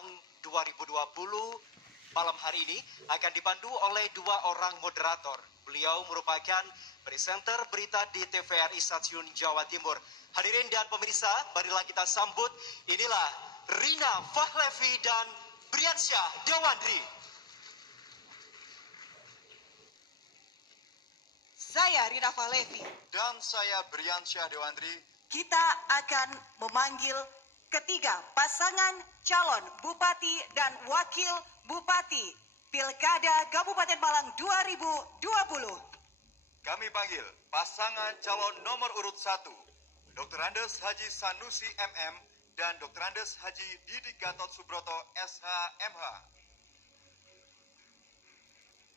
Malang 2020 malam hari ini akan dipandu oleh dua orang moderator. Beliau merupakan presenter berita di TVRI Stasiun Jawa Timur. Hadirin dan pemirsa, marilah kita sambut, inilah Rina Fahlevi dan Briansyah Dewandri. Saya Rina Fahlevi. Dan saya Briansyah Dewandri. Kita akan memanggil ketiga pasangan calon Bupati dan Wakil Bupati Pilkada Kabupaten Malang 2020. Kami panggil pasangan calon nomor urut 1, Dr. Andes Haji Sanusi MM dan Dr. Andes Haji Didi Gatot Subroto SHMH.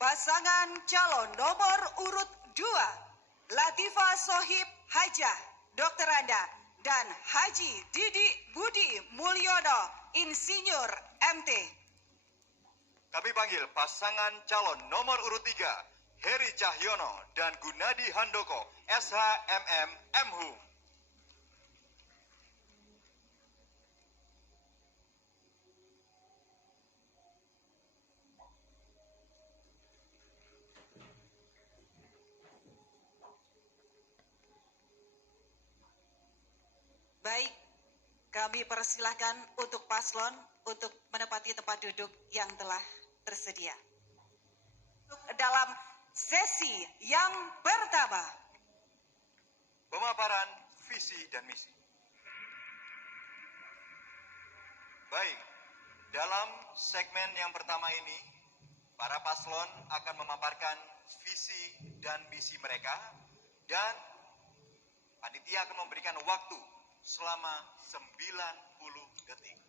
Pasangan calon nomor urut 2, Latifah Sohib Hajah, Dr. Anda, dan Haji Didi Budi Mulyono, Insinyur MT. Kami panggil pasangan calon nomor urut 3, Heri Cahyono dan Gunadi Handoko SHMM MHU. Baik, kami persilahkan untuk paslon untuk menempati tempat duduk yang telah tersedia. Dalam sesi yang pertama, Pemaparan visi dan misi. Baik, dalam segmen yang pertama ini, para paslon akan memaparkan visi dan misi mereka, dan panitia akan memberikan waktu selama 90 detik.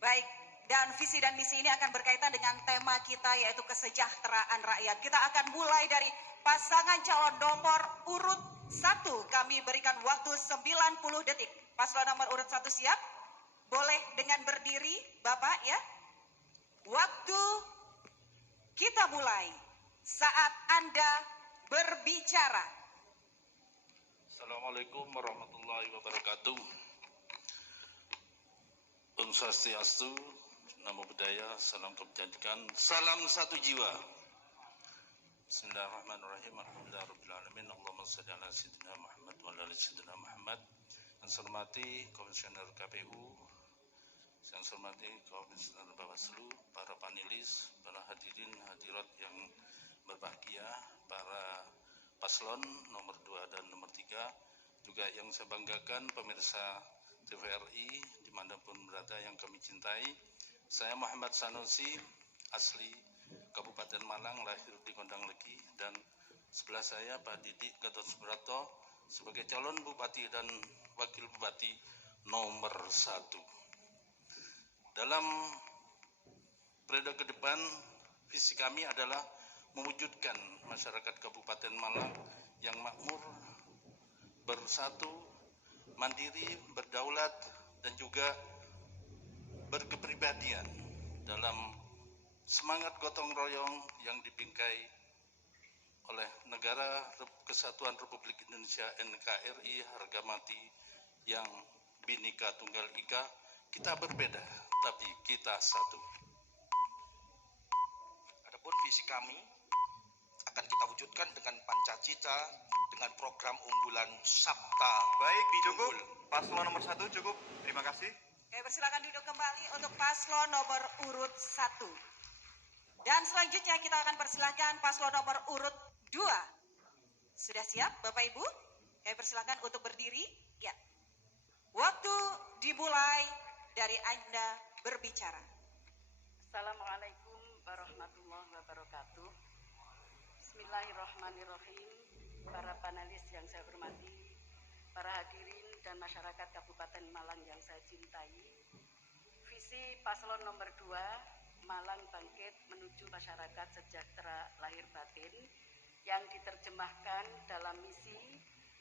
baik, dan visi dan misi ini akan berkaitan dengan tema kita, yaitu kesejahteraan rakyat. Kita akan mulai dari pasangan calon nomor urut 1. Kami berikan waktu 90 detik. Paslon nomor urut 1 siap? Boleh dengan berdiri, Bapak ya? Waktu kita mulai saat Anda berbicara. Assalamualaikum warahmatullahi wabarakatuh. Om Swastiastu, Namo Buddhaya, salam kebajikan, salam satu jiwa. Bismillahirrahmanirrahim. Alhamdulillahirabbil alamin. Allahumma shalli ala sayyidina Muhammad wa ala ali sayyidina Muhammad. Yang saya hormati Komisioner KPU, yang saya hormati Komisioner Bawaslu, para panelis, para hadirin hadirat yang berbahagia, para paslon nomor 2 dan nomor 3, juga yang saya banggakan pemirsa TVRI dimanapun berada yang kami cintai. Saya Muhammad Sanusi, asli Kabupaten Malang, lahir di Gondang Legi, dan sebelah saya Pak Didi Gatot Subroto sebagai calon Bupati dan Wakil Bupati nomor 1. Dalam periode ke depan, visi kami adalah mewujudkan masyarakat Kabupaten Malang yang makmur, bersatu, mandiri, berdaulat, dan juga berkepribadian dalam semangat gotong royong yang dibingkai oleh Negara Kesatuan Republik Indonesia NKRI, harga mati, yang Bhinneka Tunggal Ika. Kita berbeda, tapi kita satu. Adapun visi kami akan kita wujudkan dengan Pancacita, dengan program unggulan Sabta. Baik, cukup. Paslon nomor 1 cukup. Terima kasih. Oke, persilakan duduk kembali untuk paslon nomor urut 1. Dan selanjutnya kita akan persilakan paslon nomor urut 2. Sudah siap Bapak Ibu? Oke, persilakan untuk berdiri. Ya. Waktu dimulai dari Anda berbicara. Assalamualaikum warahmatullahi wabarakatuh. Bismillahirrahmanirrahim. Para panelis yang saya hormati, para hadirin dan masyarakat Kabupaten Malang yang saya cintai. Visi paslon nomor 2, Malang Bangkit Menuju Masyarakat Sejahtera Lahir Batin, yang diterjemahkan dalam misi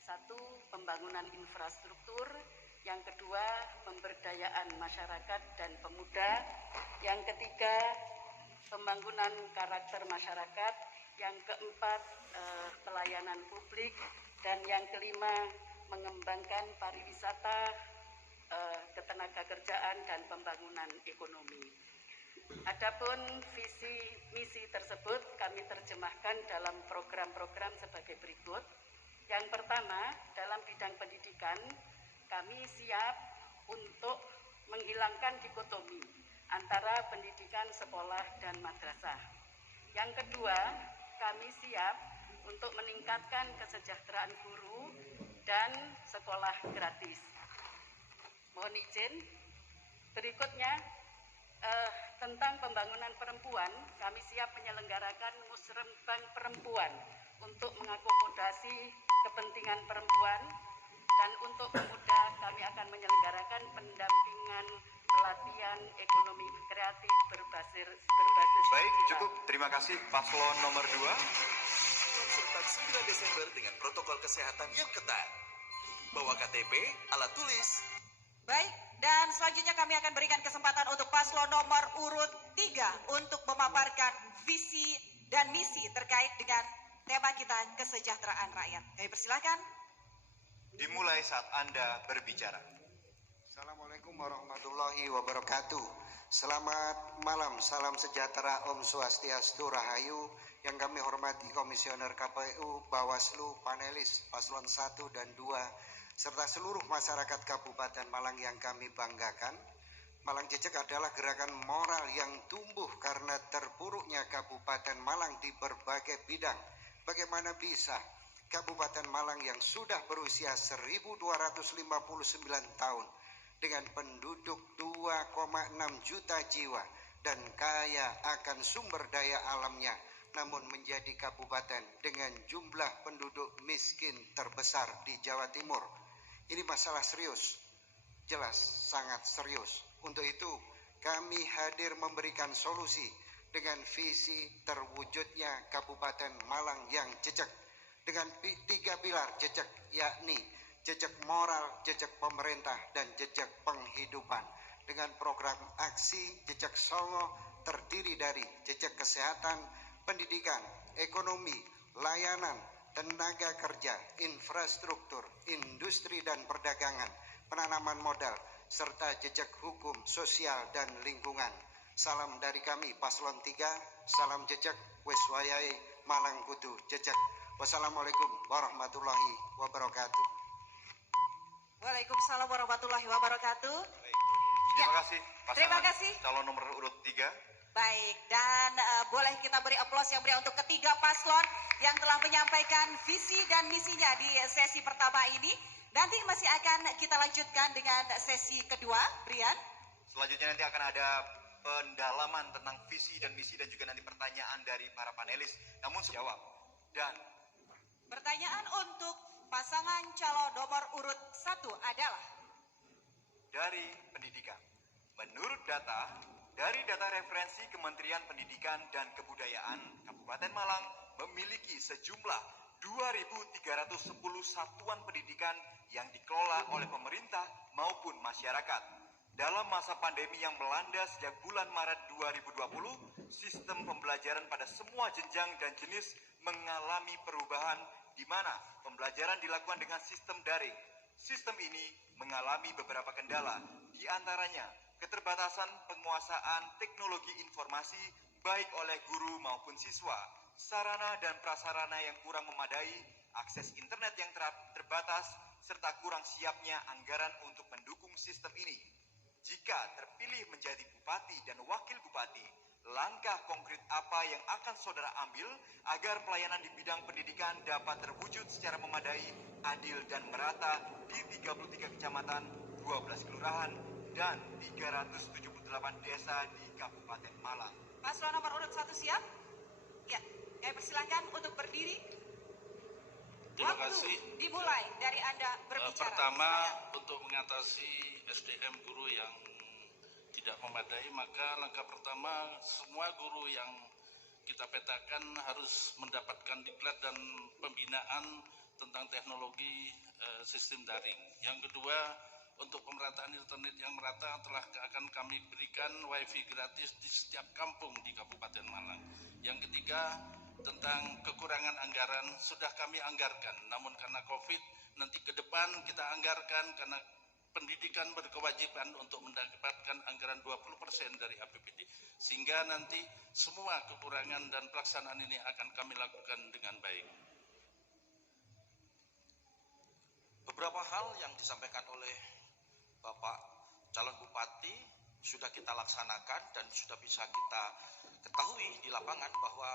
1, pembangunan infrastruktur, yang kedua, pemberdayaan masyarakat dan pemuda, yang ketiga, pembangunan karakter masyarakat, yang keempat, pelayanan publik, dan yang kelima, mengembangkan pariwisata, ketenagakerjaan dan pembangunan ekonomi. Adapun visi misi tersebut kami terjemahkan dalam program-program sebagai berikut. Yang pertama, dalam bidang pendidikan, kami siap untuk menghilangkan dikotomi antara pendidikan sekolah dan madrasah. Yang kedua, kami siap untuk meningkatkan kesejahteraan guru dan sekolah gratis. Mohon izin, berikutnya tentang pembangunan perempuan, kami siap menyelenggarakan musrenbang perempuan untuk mengakomodasi kepentingan perempuan, dan untuk pemuda kami akan menyelenggarakan pendampingan pelatihan ekonomi kreatif berbasis Baik, digital. cukup. Terima kasih paslon nomor 2. Serentak 9 Desember dengan protokol kesehatan yang ketat. Bawa KTP, alat tulis. Baik, dan selanjutnya kami akan berikan kesempatan untuk paslon nomor urut 3 untuk memaparkan visi dan misi terkait dengan tema kita kesejahteraan rakyat. Kami persilahkan. Dimulai saat Anda berbicara. Assalamualaikum warahmatullahi wabarakatuh. Selamat malam, salam sejahtera, Om Swastiastu, Rahayu. Yang kami hormati Komisioner KPU, Bawaslu, panelis paslon 1 dan 2, serta seluruh masyarakat Kabupaten Malang yang kami banggakan. Malang Jejak adalah gerakan moral yang tumbuh karena terpuruknya Kabupaten Malang di berbagai bidang. Bagaimana bisa Kabupaten Malang yang sudah berusia 1259 tahun dengan penduduk 2,6 juta jiwa dan kaya akan sumber daya alamnya, namun menjadi kabupaten dengan jumlah penduduk miskin terbesar di Jawa Timur. Ini masalah serius, jelas sangat serius. Untuk itu kami hadir memberikan solusi dengan visi terwujudnya Kabupaten Malang yang jejak dengan 3 pilar jejak, yakni jejak moral, jejak pemerintah, dan jejak penghidupan. Dengan program aksi jejak Songo terdiri dari jejak kesehatan, pendidikan, ekonomi, layanan, tenaga kerja, infrastruktur, industri dan perdagangan, penanaman modal, serta jejak hukum, sosial, dan lingkungan. Salam dari kami paslon 3, salam jejak, wes wayahe Malang kudu jejak. Wassalamualaikum warahmatullahi wabarakatuh. Waalaikumsalam warahmatullahi wabarakatuh. Terima kasih pasangan Terima kasih. calon nomor urut 3. Baik, dan boleh kita beri aplaus yang meriah untuk ketiga paslon yang telah menyampaikan visi dan misinya di sesi pertama ini. Nanti masih akan kita lanjutkan dengan sesi kedua, Brian. Selanjutnya nanti akan ada pendalaman tentang visi dan misi dan juga nanti pertanyaan dari para panelis. Namun jawab. Dan Pertanyaan untuk pasangan calon nomor urut 1 adalah dari pendidikan. Menurut data dari data referensi Kementerian Pendidikan dan Kebudayaan, Kabupaten Malang memiliki sejumlah 2.310 satuan pendidikan yang dikelola oleh pemerintah maupun masyarakat. Dalam masa pandemi yang melanda sejak bulan Maret 2020, sistem pembelajaran pada semua jenjang dan jenis mengalami perubahan di mana pembelajaran dilakukan dengan sistem daring. Sistem ini mengalami beberapa kendala, di antaranya keterbatasan penguasaan teknologi informasi baik oleh guru maupun siswa, sarana dan prasarana yang kurang memadai, akses internet yang terbatas, serta kurang siapnya anggaran untuk mendukung sistem ini. Jika terpilih menjadi bupati dan wakil bupati, langkah konkret apa yang akan saudara ambil agar pelayanan di bidang pendidikan dapat terwujud secara memadai, adil dan merata di 33 kecamatan, 12 kelurahan, dan 378 desa di Kabupaten Malang? paslon nomor urut 1 siap? Ya, kami persilahkan untuk berdiri. Terima Waktu kasih. dimulai dari Anda berbicara. Pertama, Silakan. untuk mengatasi SDM guru yang tidak memadai, maka langkah pertama semua guru yang kita petakan harus mendapatkan diklat dan pembinaan tentang teknologi sistem daring. Yang kedua, untuk pemerataan internet yang merata akan kami berikan wifi gratis di setiap kampung di Kabupaten Malang. Yang ketiga, tentang kekurangan anggaran sudah kami anggarkan, namun karena COVID nanti ke depan kita anggarkan karena pendidikan berkewajiban untuk mendapatkan anggaran 20% dari APBD, sehingga nanti semua kekurangan dan pelaksanaan ini akan kami lakukan dengan baik. Beberapa hal yang disampaikan oleh Bapak calon bupati sudah kita laksanakan dan sudah bisa kita ketahui di lapangan bahwa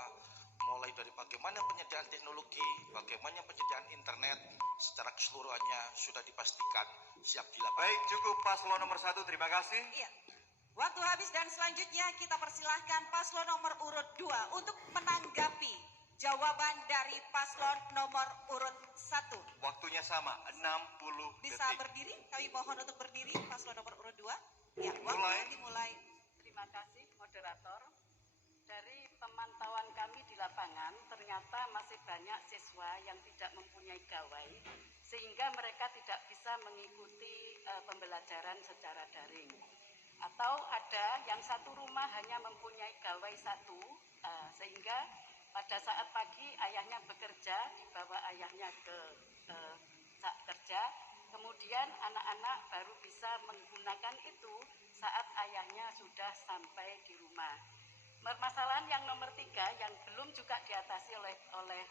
mulai dari bagaimana penyediaan teknologi, bagaimana penyediaan internet secara keseluruhannya sudah dipastikan siap di lapangan. Baik, cukup paslon nomor 1, terima kasih. Iya. Waktu habis dan selanjutnya kita persilahkan paslon nomor urut 2 untuk menanggapi jawaban dari paslon nomor urut 1. Waktunya sama, 60 Bisa detik. berdiri? Kami mohon untuk berdiri paslon nomor urut 2. Ya, Mulai. waktunya dimulai. Terima kasih moderator. Dari pemantauan kami di lapangan, ternyata masih banyak siswa yang tidak mempunyai gawai, sehingga mereka tidak bisa mengikuti pembelajaran secara daring. Atau ada yang satu rumah hanya mempunyai gawai satu, sehingga pada saat pagi ayahnya bekerja, dibawa ayahnya ke saat kerja, kemudian anak-anak baru bisa menggunakan itu saat ayahnya sudah sampai di rumah. Permasalahan yang nomor 3 yang belum juga diatasi oleh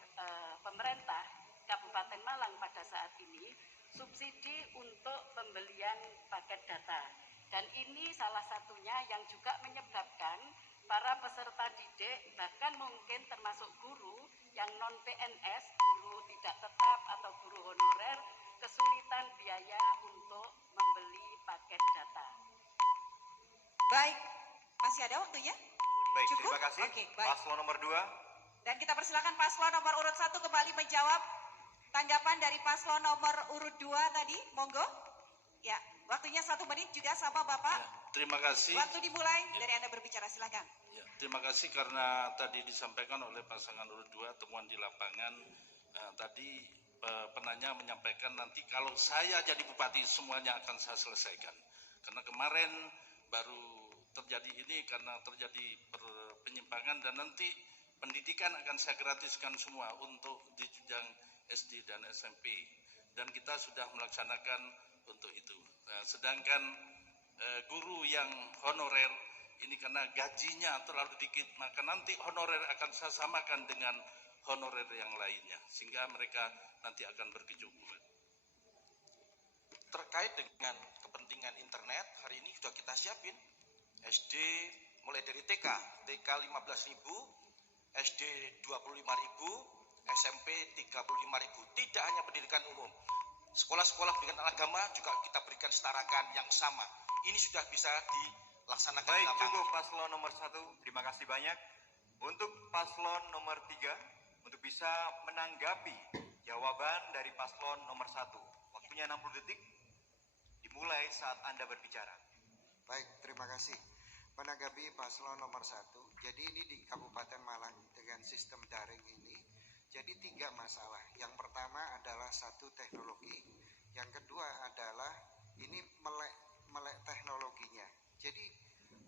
pemerintah Kabupaten Malang pada saat ini, subsidi untuk pembelian paket data. Dan ini salah satunya yang juga menyebabkan para peserta didik, bahkan mungkin termasuk guru yang non-PNS, guru tidak tetap atau guru honorer, kesulitan biaya untuk membeli paket data. Baik, masih ada waktunya? Baik, Cukup? terima kasih. Oke, baik. Paslon nomor 2. Dan kita persilakan paslon nomor urut 1 kembali menjawab tanggapan dari paslon nomor urut 2 tadi. Monggo. Ya, waktunya 1 menit juga sama Bapak. Ya, terima kasih. Waktu dimulai dari Anda berbicara, silakan. Ya, terima kasih karena tadi disampaikan oleh pasangan urut 2 temuan di lapangan. Tadi penanya menyampaikan nanti kalau saya jadi bupati semuanya akan saya selesaikan. Karena kemarin baru terjadi ini karena terjadi penyimpangan, dan nanti pendidikan akan saya gratiskan semua untuk di jenjang SD dan SMP, dan kita sudah melaksanakan untuk itu. Sedangkan guru yang honorer ini karena gajinya terlalu dikit, maka nanti honorer akan saya samakan dengan honorer yang lainnya, sehingga mereka nanti akan berkecukupan. Terkait dengan kepentingan internet, hari ini sudah kita siapin SD mulai dari TK 15.000, SD 25.000, SMP 35.000. Tidak hanya pendidikan umum, sekolah-sekolah pendidikan agama juga kita berikan setarakan yang sama. Ini sudah bisa dilaksanakan. Baik, cukup paslon nomor 1. Terima kasih banyak. Untuk paslon nomor 3, untuk bisa menanggapi jawaban dari paslon nomor 1. Waktunya 60 detik. Dimulai saat Anda berbicara. Baik, terima kasih. Menanggapi paslon nomor 1, jadi ini di Kabupaten Malang dengan sistem daring ini, jadi 3 masalah. Yang pertama adalah satu teknologi, yang kedua adalah ini melek teknologinya. Jadi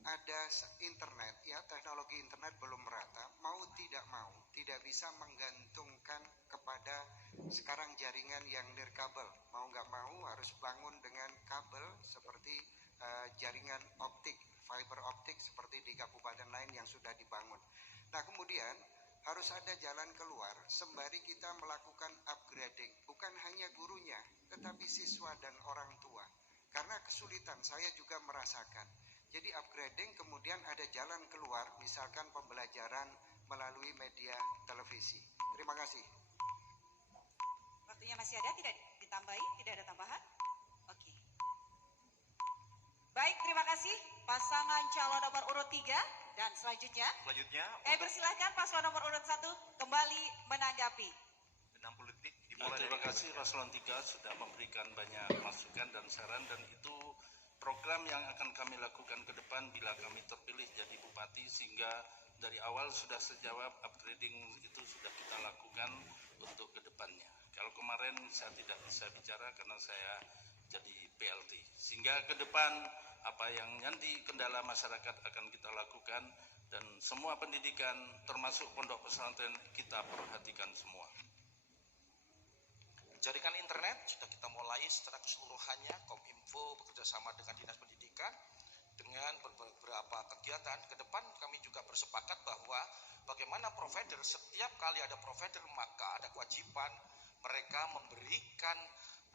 ada internet, ya teknologi internet belum merata, mau tidak bisa menggantungkan kepada sekarang jaringan yang nirkabel. Mau nggak mau harus bangun dengan kabel seperti jaringan optik, fiber optik seperti di kabupaten lain yang sudah dibangun. Nah kemudian harus ada jalan keluar sembari kita melakukan upgrading, bukan hanya gurunya tetapi siswa dan orang tua, karena kesulitan saya juga merasakan. Jadi upgrading kemudian ada jalan keluar, misalkan pembelajaran melalui media televisi. Terima kasih. Waktunya masih ada, tidak ditambahi, tidak ada tambahan? Oke. Baik, terima kasih pasangan calon nomor urut 3, dan selanjutnya persilahkan paslon nomor urut 1 kembali menanggapi. 60 detik Terima kasih paslon 3 sudah memberikan banyak masukan dan saran, dan itu program yang akan kami lakukan ke depan bila kami terpilih jadi bupati, sehingga dari awal sudah sejawab upgrading itu sudah kita lakukan untuk ke depannya. Kalau kemarin saya tidak bisa bicara karena saya jadi PLT, sehingga ke depan apa yang nanti kendala masyarakat akan kita lakukan, dan semua pendidikan termasuk pondok pesantren kita perhatikan semua. Jaringan internet sudah kita mulai secara keseluruhannya. Kominfo bekerja sama dengan Dinas Pendidikan dengan beberapa kegiatan. Ke depan kami juga bersepakat bahwa bagaimana provider, setiap kali ada provider maka ada kewajiban mereka memberikan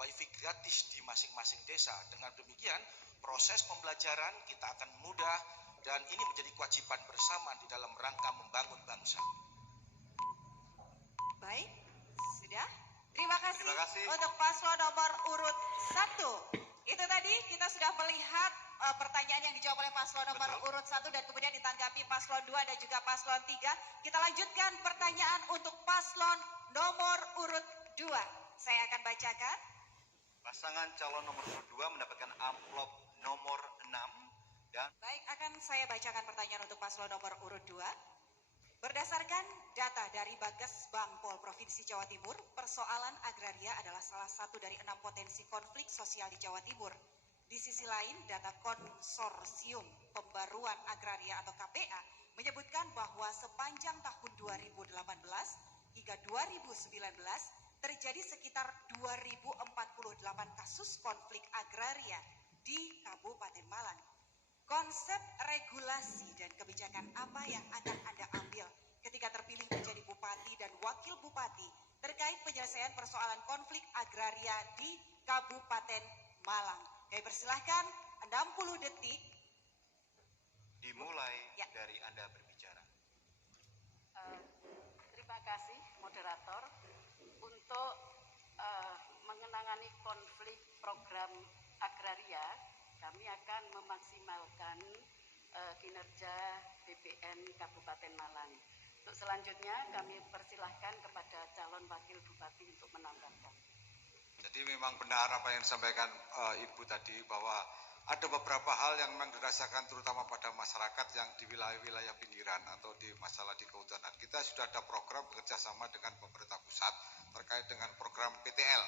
wifi gratis di masing-masing desa. Dengan demikian proses pembelajaran kita akan mudah dan ini menjadi kewajiban bersama di dalam rangka membangun bangsa. Baik, sudah. Terima kasih kasih. untuk paslon nomor urut 1. Itu tadi kita sudah melihat pertanyaan yang dijawab oleh paslon nomor urut 1 dan kemudian ditanggapi paslon 2 dan juga paslon 3. Kita lanjutkan pertanyaan untuk paslon nomor urut 2. Saya akan bacakan. Pasangan calon nomor urut 2 mendapatkan amplop nomor 6 dan Baik, akan saya bacakan pertanyaan untuk paslon nomor urut 2. Berdasarkan data dari Bagas Bangpol Provinsi Jawa Timur, persoalan agraria adalah salah satu dari 6 potensi konflik sosial di Jawa Timur. Di sisi lain, data Konsorsium Pembaruan Agraria atau KPA menyebutkan bahwa sepanjang tahun 2018 hingga 2019 terjadi sekitar 2048 kasus konflik agraria di Kabupaten Malang. Konsep regulasi dan kebijakan apa yang akan Anda ambil ketika terpilih menjadi bupati dan wakil bupati terkait penyelesaian persoalan konflik agraria di Kabupaten Malang? Kami persilahkan 60 detik. dimulai Ya. dari Anda berbicara. Terima kasih moderator untuk mengenangani konflik program agraria. Kami akan memaksimalkan kinerja BPN Kabupaten Malang. Untuk selanjutnya kami persilahkan kepada calon wakil bupati untuk menambahkan. Jadi memang benar apa yang disampaikan Ibu tadi bahwa ada beberapa hal yang memang dirasakan terutama pada masyarakat yang di wilayah-wilayah pinggiran atau di masalah di kehutanan. Kita sudah ada program bekerjasama dengan pemerintah pusat terkait dengan program PTL.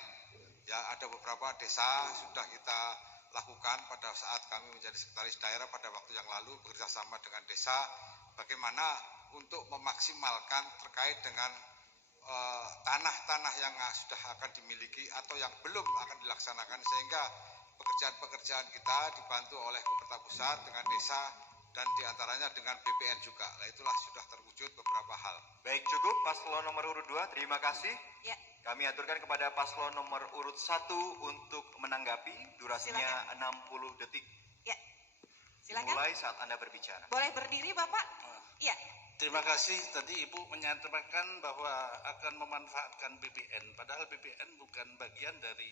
Ya, ada beberapa desa sudah kita lakukan pada saat kami menjadi sekretaris daerah pada waktu yang lalu bekerjasama dengan desa bagaimana untuk memaksimalkan terkait dengan tanah-tanah yang sudah akan dimiliki atau yang belum akan dilaksanakan sehingga pekerjaan-pekerjaan kita dibantu oleh pemerintah pusat dengan desa dan diantaranya dengan BPN juga. Nah, itulah sudah terwujud beberapa hal. Baik, cukup paslon nomor urut 2. Terima kasih. Ya. Kami aturkan kepada paslon nomor urut 1 untuk menanggapi. Durasinya Silakan. 60 detik. Ya, silakan. Mulai saat Anda berbicara. Boleh berdiri Bapak? Iya. Terima kasih. Tadi Ibu menyatakan bahwa akan memanfaatkan BPN. Padahal BPN bukan bagian dari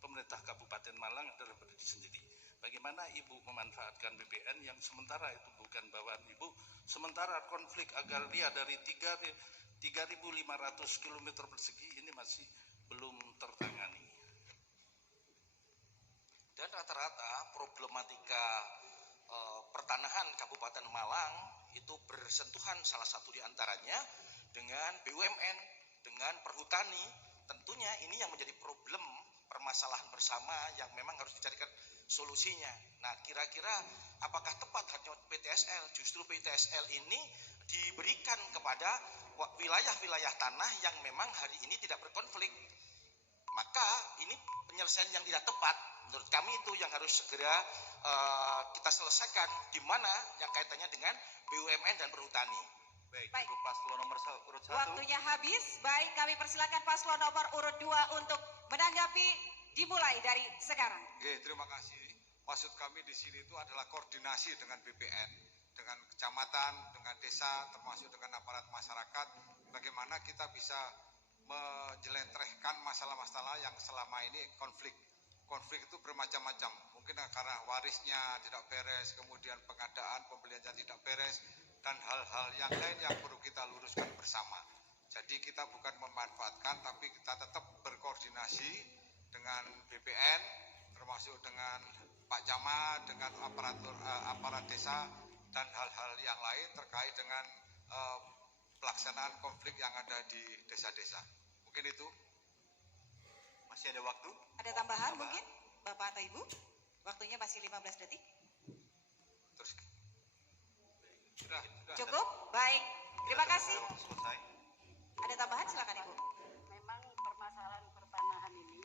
pemerintah Kabupaten Malang, adalah berdiri sendiri. Bagaimana Ibu memanfaatkan BPN yang sementara itu bukan bawaan Ibu, sementara konflik agraria dari 3.500 km persegi ini masih belum tertangani. Dan rata-rata problematika pertanahan Kabupaten Malang itu bersentuhan salah satu diantaranya dengan BUMN, dengan perhutani. Tentunya ini yang menjadi problem permasalahan bersama yang memang harus dicarikan solusinya. Nah, kira-kira apakah tepat hanya PTSL? Justru PTSL ini diberikan kepada wilayah-wilayah tanah yang memang hari ini tidak berkonflik. Maka ini penyelesaian yang tidak tepat. Menurut kami itu yang harus segera kita selesaikan, di mana yang kaitannya dengan BUMN dan perhutani. Baik, Baik. cukup paslon nomor urut 1. Waktunya habis. Baik, kami persilakan paslon nomor urut 2 untuk menanggapi, dimulai dari sekarang. Oke, terima kasih. Maksud kami di sini itu adalah koordinasi dengan BPN, dengan kecamatan, dengan desa, termasuk dengan aparat masyarakat. Bagaimana kita bisa menjelentrehkan masalah-masalah yang selama ini konflik. Konflik itu bermacam-macam. Mungkin karena warisnya tidak beres, kemudian pengadaan pembeliannya tidak beres, dan hal-hal yang lain yang perlu kita luruskan bersama. Jadi kita bukan memanfaatkan, tapi kita tetap berkoordinasi dengan BPN, termasuk dengan Pak Camat, dengan aparat desa, dan hal-hal yang lain terkait dengan pelaksanaan konflik yang ada di desa-desa. Mungkin itu. Masih ada waktu? Ada tambahan mungkin, Bapak atau Ibu? Waktunya masih 15 detik. Terus. Sudah. Cukup? Baik. Terima kasih. Waktu selesai. Ada tambahan? Silakan Ibu. Memang permasalahan pertanahan ini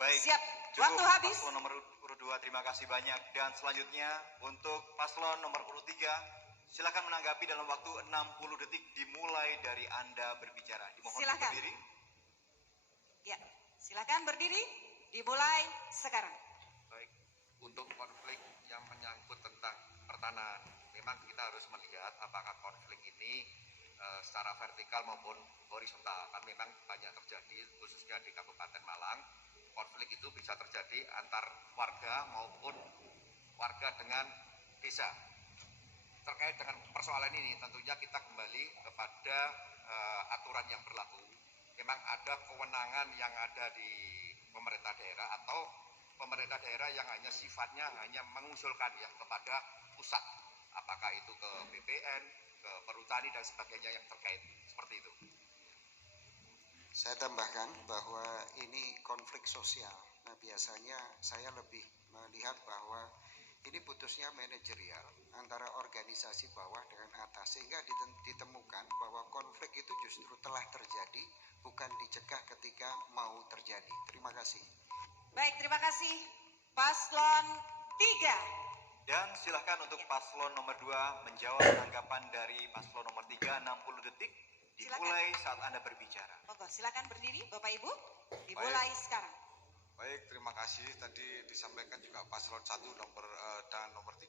Baik, Siap. cukup Waktu habis. paslon nomor urut 2, terima kasih banyak. Dan selanjutnya untuk paslon nomor urut 3, silakan menanggapi dalam waktu 60 detik dimulai dari Anda berbicara. Dimohon untuk Silakan. berdiri. Ya, silakan berdiri. Dimulai sekarang. Baik, untuk konflik yang menyangkut tentang pertanahan, memang kita harus melihat apakah konflik ini secara vertikal maupun horizontal. Kan memang banyak terjadi, khususnya di Kabupaten Malang, konflik itu bisa terjadi antar warga maupun warga dengan desa. Terkait dengan persoalan ini, tentunya kita kembali kepada aturan yang berlaku. Memang ada kewenangan yang ada di pemerintah daerah atau pemerintah daerah yang hanya sifatnya hanya mengusulkan ya kepada pusat, apakah itu ke BPN, ke Perhutani dan sebagainya yang terkait, seperti itu. Saya tambahkan bahwa ini konflik sosial. Nah, biasanya saya lebih melihat bahwa ini putusnya manajerial antara organisasi bawah dengan atas, sehingga ditemukan bahwa konflik itu justru telah terjadi, bukan dicegah ketika mau terjadi. Terima kasih. Baik, terima kasih. Paslon 3. Dan silahkan untuk paslon nomor 2 menjawab tanggapan dari paslon nomor 3, 60 detik dimulai saat Anda berbicara. Monggo, silakan berdiri Bapak Ibu. Dimulai sekarang. Baik, terima kasih. Tadi disampaikan juga paslon 1 dan nomor 3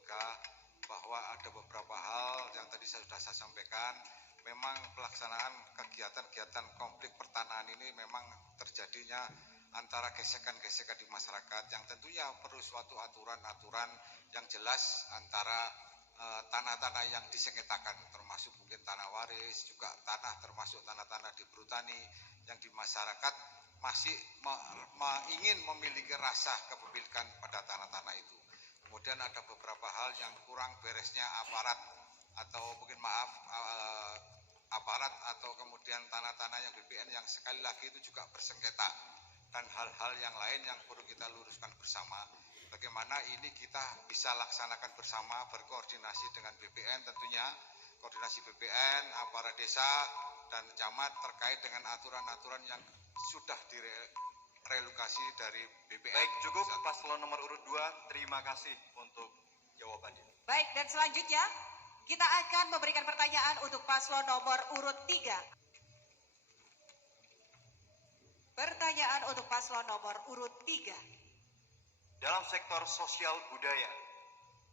bahwa ada beberapa hal yang tadi sudah saya sampaikan. Memang pelaksanaan kegiatan-kegiatan konflik pertanahan ini memang terjadinya antara gesekan-gesekan di masyarakat yang tentunya perlu suatu aturan-aturan yang jelas antara tanah-tanah yang disengketakan, termasuk mungkin tanah waris, juga tanah termasuk tanah-tanah di Perhutani yang di masyarakat masih ingin memiliki rasa kepemilikan pada tanah-tanah itu. Kemudian ada beberapa hal yang kurang beresnya aparat atau mungkin aparat atau kemudian tanah-tanah yang BPN yang sekali lagi itu juga bersengketa, dan hal-hal yang lain yang perlu kita luruskan bersama. Bagaimana ini kita bisa laksanakan bersama, berkoordinasi dengan BPN tentunya, koordinasi BPN, aparat desa, dan camat terkait dengan aturan-aturan yang sudah direlokasi dari BPN. Baik, cukup paslon nomor urut 2, terima kasih untuk jawabannya. Baik, dan selanjutnya kita akan memberikan pertanyaan untuk paslon nomor urut 3. Pertanyaan untuk paslon nomor urut 3. Dalam sektor sosial budaya,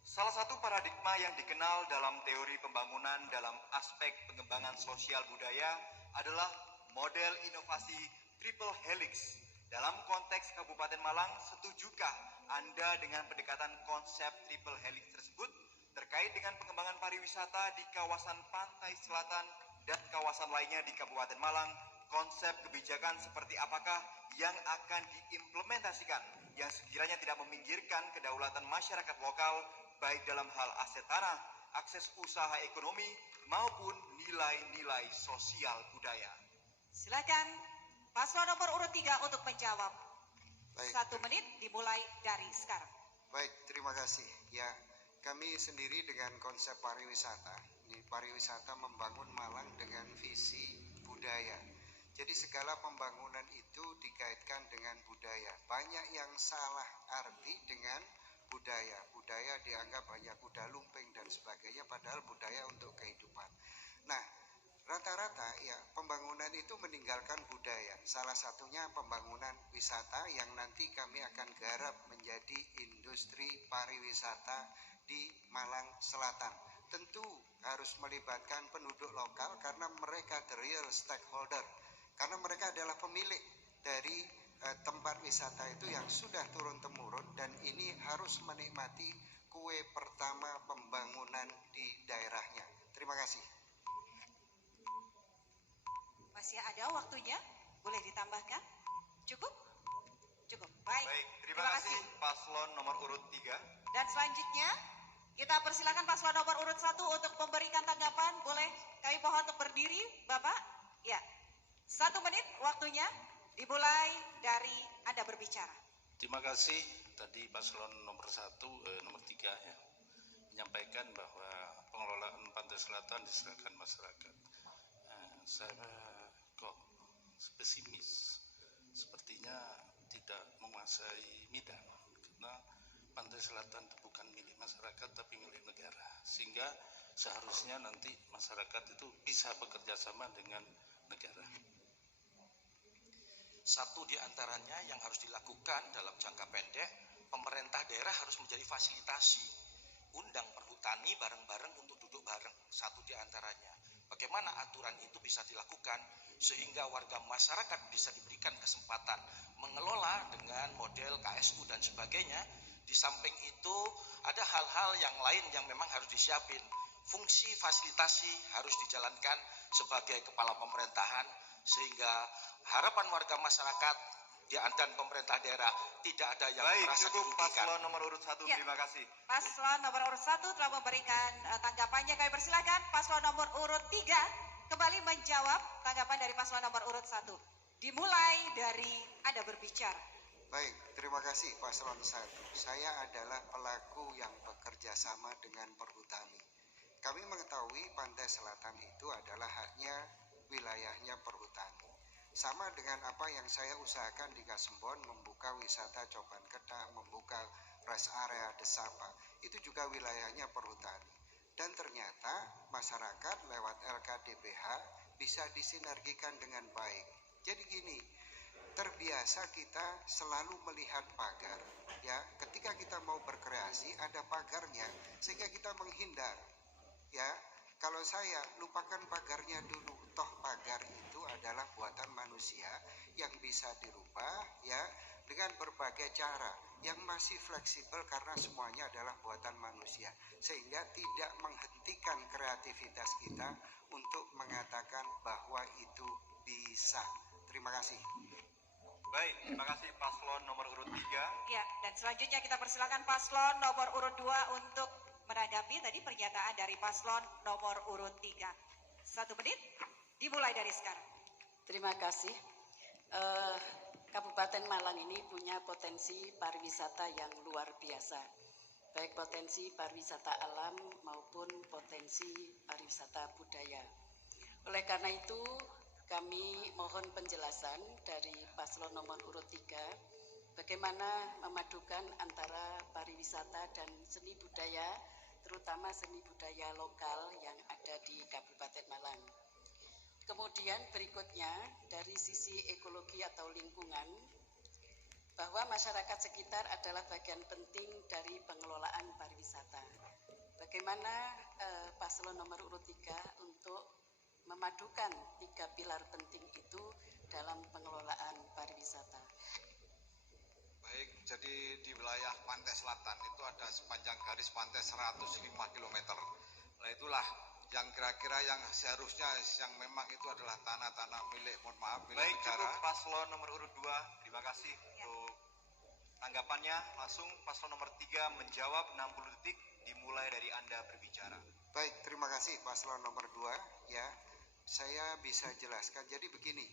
salah satu paradigma yang dikenal dalam teori pembangunan dalam aspek pengembangan sosial budaya adalah model inovasi triple helix. Dalam konteks Kabupaten Malang, setujukah Anda dengan pendekatan konsep triple helix tersebut terkait dengan pengembangan pariwisata di kawasan pantai selatan dan kawasan lainnya di Kabupaten Malang? Konsep kebijakan seperti apakah yang akan diimplementasikan yang sekiranya tidak meminggirkan kedaulatan masyarakat lokal baik dalam hal aset tanah, akses usaha ekonomi maupun nilai-nilai sosial budaya? Silakan paslon nomor urut 3 untuk menjawab. Baik. 1 menit dimulai dari sekarang. Baik, terima kasih. Ya, kami sendiri dengan konsep pariwisata. Ini pariwisata membangun Malang dengan visi budaya. Jadi segala pembangunan itu dikaitkan dengan budaya. Banyak yang salah arti dengan budaya. Budaya dianggap hanya kuda lumping dan sebagainya, padahal budaya untuk kehidupan. Nah, rata-rata ya pembangunan itu meninggalkan budaya. Salah satunya pembangunan wisata yang nanti kami akan garap menjadi industri pariwisata di Malang Selatan. Tentu harus melibatkan penduduk lokal karena mereka the real stakeholder. Karena mereka adalah pemilik dari tempat wisata itu yang sudah turun-temurun, dan ini harus menikmati kue pertama pembangunan di daerahnya. Terima kasih. Masih ada waktunya? Boleh ditambahkan? Cukup? Cukup. Baik. Terima kasih paslon nomor urut 3. Dan selanjutnya kita persilakan paslon nomor urut 1 untuk memberikan tanggapan. Boleh kami mohon untuk berdiri, Bapak? Ya. 1 menit waktunya dimulai dari Anda berbicara. Terima kasih. Tadi paslon nomor 3 ya, menyampaikan bahwa pengelolaan pantai selatan diserahkan masyarakat. Saya kok pesimis. Sepertinya tidak menguasai Medan, karena pantai selatan itu bukan milik masyarakat tapi milik negara, sehingga seharusnya nanti masyarakat itu bisa bekerja sama dengan negara. Satu di antaranya yang harus dilakukan dalam jangka pendek, pemerintah daerah harus menjadi fasilitasi, undang perhutani bareng-bareng untuk duduk bareng. Satu di antaranya, bagaimana aturan itu bisa dilakukan sehingga warga masyarakat bisa diberikan kesempatan mengelola dengan model KSU dan sebagainya. Di samping itu ada hal-hal yang lain yang memang harus disiapin. Fungsi fasilitasi harus dijalankan sebagai kepala pemerintahan sehingga harapan warga masyarakat dan pemerintah daerah tidak ada yang merasa cukup. dirugikan. Paslon nomor urut 1, Ya. terima kasih. Paslon nomor urut 1 telah memberikan tanggapannya. Kami persilakan paslon nomor urut 3 kembali menjawab tanggapan dari paslon nomor urut 1. Dimulai dari Anda berbicara. Baik, terima kasih Paslon 1. Saya adalah pelaku yang bekerja sama dengan perhutani. Kami mengetahui pantai selatan itu adalah haknya wilayahnya perhutani. Sama dengan apa yang saya usahakan di Kasembon, membuka wisata Coban Kedak, membuka rest area Desapa, itu juga wilayahnya perhutani. Dan ternyata masyarakat lewat LKDPH bisa disinergikan dengan baik. Jadi gini, terbiasa kita selalu melihat pagar, ya. Ketika kita mau berkreasi ada pagarnya sehingga kita menghindar, ya. Kalau saya lupakan pagarnya dulu, toh pagar itu adalah buatan manusia yang bisa dirubah, ya, dengan berbagai cara yang masih fleksibel karena semuanya adalah buatan manusia, sehingga tidak menghentikan kreativitas kita untuk mengatakan bahwa itu bisa. Terima kasih. Baik, terima kasih paslon nomor urut 3. Ya, dan selanjutnya kita persilakan paslon nomor urut 2 untuk menanggapi tadi pernyataan dari paslon nomor urut 3. 1 menit, dimulai dari sekarang. Terima kasih. Kabupaten Malang ini punya potensi pariwisata yang luar biasa, baik potensi pariwisata alam maupun potensi pariwisata budaya. Oleh karena itu, kami mohon penjelasan dari paslon nomor urut 3, bagaimana memadukan antara pariwisata dan seni budaya, terutama seni budaya lokal yang ada di Kabupaten Malang. Kemudian berikutnya, dari sisi ekologi atau lingkungan, bahwa masyarakat sekitar adalah bagian penting dari pengelolaan pariwisata. Bagaimana paslon nomor urut 3 untuk memadukan 3 pilar penting itu dalam pengelolaan pariwisata. Baik, jadi di wilayah pantai selatan itu ada sepanjang garis pantai 105 km. Nah itulah yang kira-kira yang seharusnya yang memang itu adalah tanah-tanah milik, mohon maaf, milik Baik, negara. cukup paslon nomor urut 2. Terima kasih untuk tanggapannya. Langsung paslon nomor 3 menjawab 60 detik dimulai dari Anda berbicara. Baik, terima kasih paslon nomor 2, ya. Saya bisa jelaskan. Jadi begini,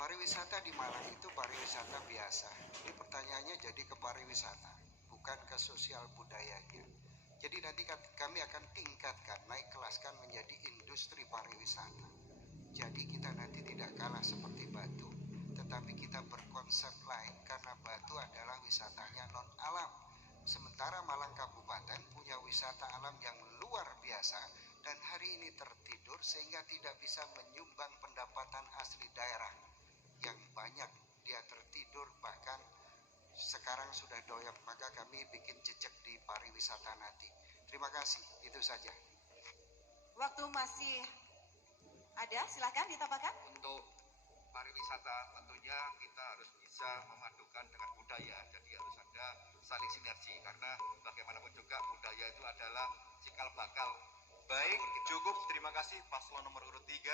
pariwisata di Malang itu pariwisata biasa. Ini pertanyaannya jadi ke pariwisata, bukan ke sosial budayanya. Jadi nanti kami akan tingkatkan, naik kelaskan menjadi industri pariwisata. Jadi kita nanti tidak kalah seperti Batu, tetapi kita berkonsep lain karena Batu adalah wisatanya non alam. Sementara Malang Kabupaten punya wisata alam yang luar biasa dan hari ini tertidur sehingga tidak bisa menyumbang pendapatan asli daerah yang banyak. Dia tertidur bahkan sekarang sudah doyok, maka kami bikin jejak di pariwisata nanti. Terima kasih, itu saja. Waktu masih ada, silakan ditambahkan. Untuk pariwisata tentunya kita harus bisa memadukan dengan budaya, jadi harus ada saling sinergi karena bagaimanapun juga budaya itu adalah cikal bakal. Baik, cukup. Terima kasih paslon nomor urut 3.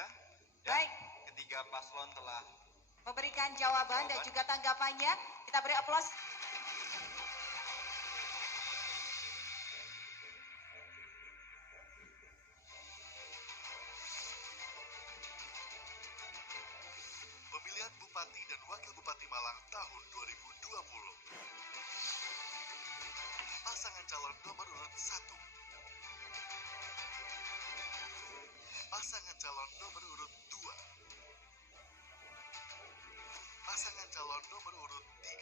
Dan Baik. ketiga paslon telah Memberikan jawaban dan juga tanggapannya. Kita beri aplaus. Pemilihan Bupati dan Wakil Bupati Malang tahun 2020. Pasangan calon nomor urut 1. Pasangan calon nomor urut 2. Pasangan calon nomor urut 3.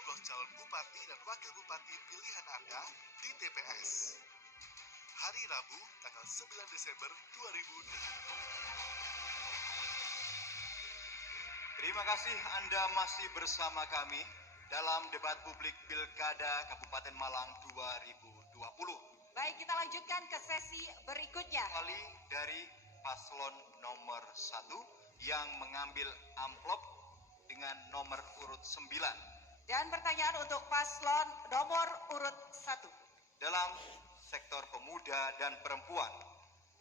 Coblos calon bupati dan wakil bupati pilihan Anda di TPS. Hari Rabu, tanggal 9 Desember 2006. Terima kasih Anda masih bersama kami dalam debat publik Pilkada Kabupaten Malang 2020. Baik, kita lanjutkan ke sesi berikutnya. Kali dari paslon nomor 1 yang mengambil amplop dengan nomor urut 9. Dan pertanyaan untuk paslon nomor urut 1. Dalam sektor pemuda dan perempuan.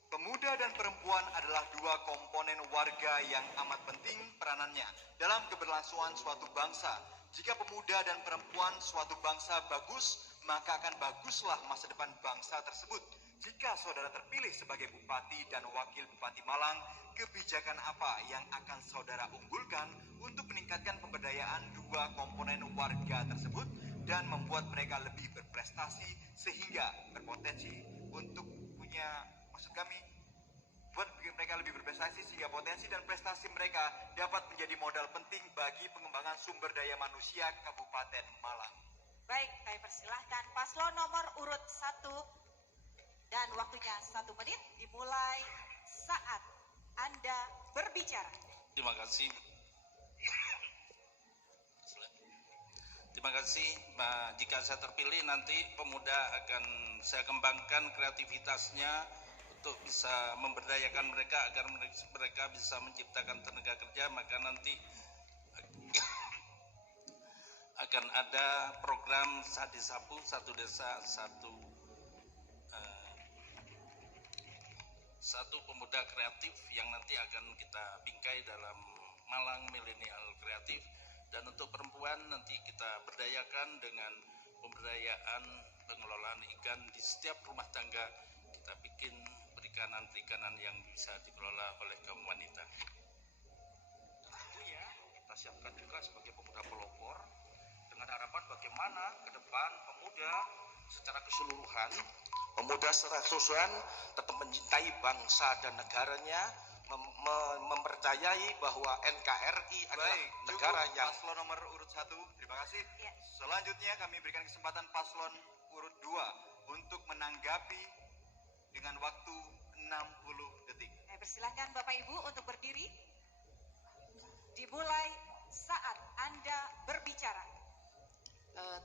Pemuda dan perempuan adalah dua komponen warga yang amat penting peranannya dalam keberlangsungan suatu bangsa. Jika pemuda dan perempuan suatu bangsa bagus, maka akan baguslah masa depan bangsa tersebut. Jika saudara terpilih sebagai bupati dan wakil bupati Malang, kebijakan apa yang akan saudara unggulkan untuk meningkatkan pemberdayaan dua komponen warga tersebut dan membuat mereka lebih berprestasi sehingga berpotensi untuk punya, maksud kami, buat mereka lebih berprestasi sehingga potensi dan prestasi mereka dapat menjadi modal penting bagi pengembangan sumber daya manusia Kabupaten Malang. Baik, kami persilahkan paslon nomor urut 1 dan waktunya 1 menit dimulai saat Anda berbicara. Terima kasih. Terima kasih. Jika saya terpilih nanti pemuda akan saya kembangkan kreativitasnya untuk bisa memberdayakan mereka agar mereka bisa menciptakan tenaga kerja, maka nanti akan ada program Sadisapu, satu desa satu pemuda kreatif yang nanti akan kita bingkai dalam Malang Milenial Kreatif. Dan untuk perempuan nanti kita berdayakan dengan pemberdayaan pengelolaan ikan di setiap rumah tangga. Kita bikin perikanan yang bisa dikelola oleh kaum wanita. Tentunya kita siapkan juga sebagai pemuda pelopor dengan harapan bagaimana ke depan pemuda secara keseluruhan, pemuda secara keseluruhan tetap mencintai bangsa dan negaranya, mempercayai bahwa NKRI adalah negara yang... Paslon nomor urut 1, terima kasih. Ya. Selanjutnya kami berikan kesempatan paslon urut 2 untuk menanggapi dengan waktu 60 detik. Persilahkan Bapak Ibu untuk berdiri. Dimulai saat Anda berbicara.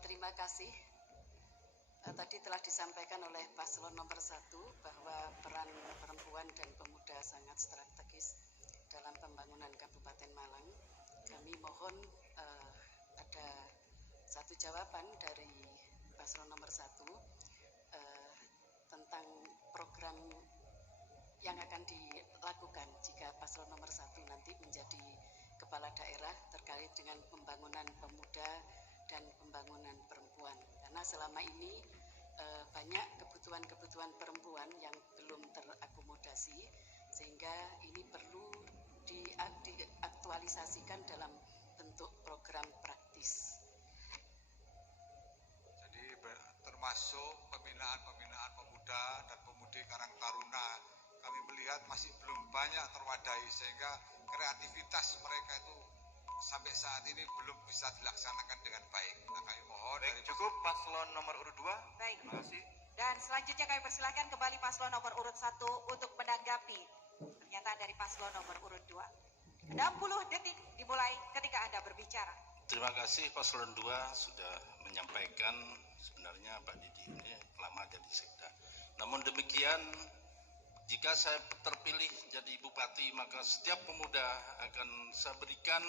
Terima kasih. Tadi telah disampaikan oleh paslon nomor 1 bahwa peran perempuan dan pemuda sangat strategis dalam pembangunan Kabupaten Malang. Kami mohon ada satu jawaban dari paslon nomor 1 tentang program yang akan dilakukan jika paslon nomor 1 nanti menjadi kepala daerah terkait dengan pembangunan pemuda dan pembangunan perempuan. Karena selama ini banyak kebutuhan-kebutuhan perempuan yang belum terakomodasi, sehingga ini perlu diaktualisasikan dalam bentuk program praktis. Jadi termasuk pembinaan pemuda dan pemudi Karang Taruna, kami melihat masih belum banyak terwadahi sehingga kreativitas mereka itu sampai saat ini belum bisa dilaksanakan dengan baik. Nah, kami mohon dari Cukup paslon nomor urut 2. Baik. Terima kasih. Dan selanjutnya kami persilahkan kembali paslon nomor urut 1 untuk menanggapi pernyataan dari paslon nomor urut 2. 60 detik dimulai ketika Anda berbicara. Terima kasih paslon 2 sudah menyampaikan sebenarnya Pak Didi ini lama jadi sekda. Namun demikian, jika saya terpilih jadi bupati, maka setiap pemuda akan saya berikan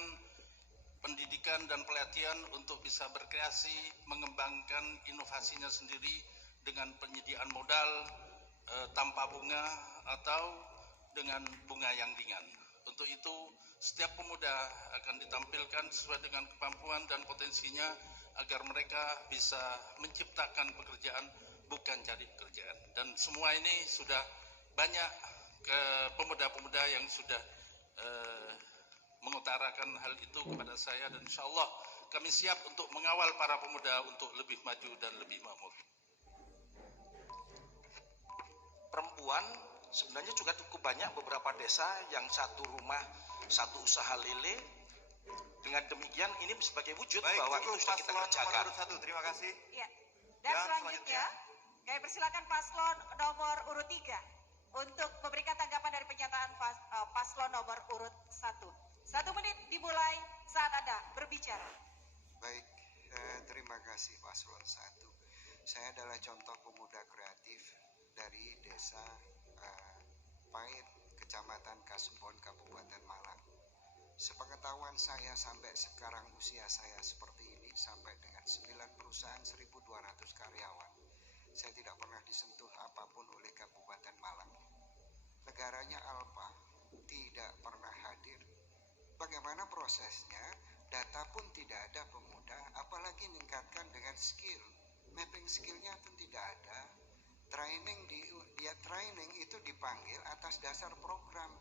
pendidikan dan pelatihan untuk bisa berkreasi, mengembangkan inovasinya sendiri dengan penyediaan modal tanpa bunga atau dengan bunga yang ringan. Untuk itu, setiap pemuda akan ditampilkan sesuai dengan kemampuan dan potensinya agar mereka bisa menciptakan pekerjaan, bukan cari pekerjaan. Dan semua ini sudah banyak pemuda-pemuda yang sudah mengutarakan hal itu kepada saya, dan insya Allah kami siap untuk mengawal para pemuda untuk lebih maju dan lebih makmur. Perempuan sebenarnya juga cukup banyak beberapa desa yang satu rumah, satu usaha lele, Dengan demikian ini sebagai wujud Baik, bahwa cukup itu sudah kita paslon kerjakan. nomor urut 1, terima kasih. Ya. Dan Dan selanjutnya, kami persilakan paslon nomor urut 3 untuk memberikan tanggapan dari pernyataan paslon nomor urut 1. 1 menit dimulai saat Anda berbicara. Baik, terima kasih paslon 1. Saya adalah contoh pemuda kreatif dari desa Pait, Kecamatan Kasembon, Kabupaten Malang. Sepengetahuan saya sampai sekarang usia saya seperti ini, sampai dengan 9 perusahaan 1.200 karyawan, saya tidak pernah disentuh apapun oleh Kabupaten Malang. Negaranya Alpa tidak pernah hadir. Bagaimana prosesnya? Data pun tidak ada pemuda, apalagi meningkatkan dengan skill. Mapping skillnya pun tidak ada. Training itu dipanggil atas dasar program,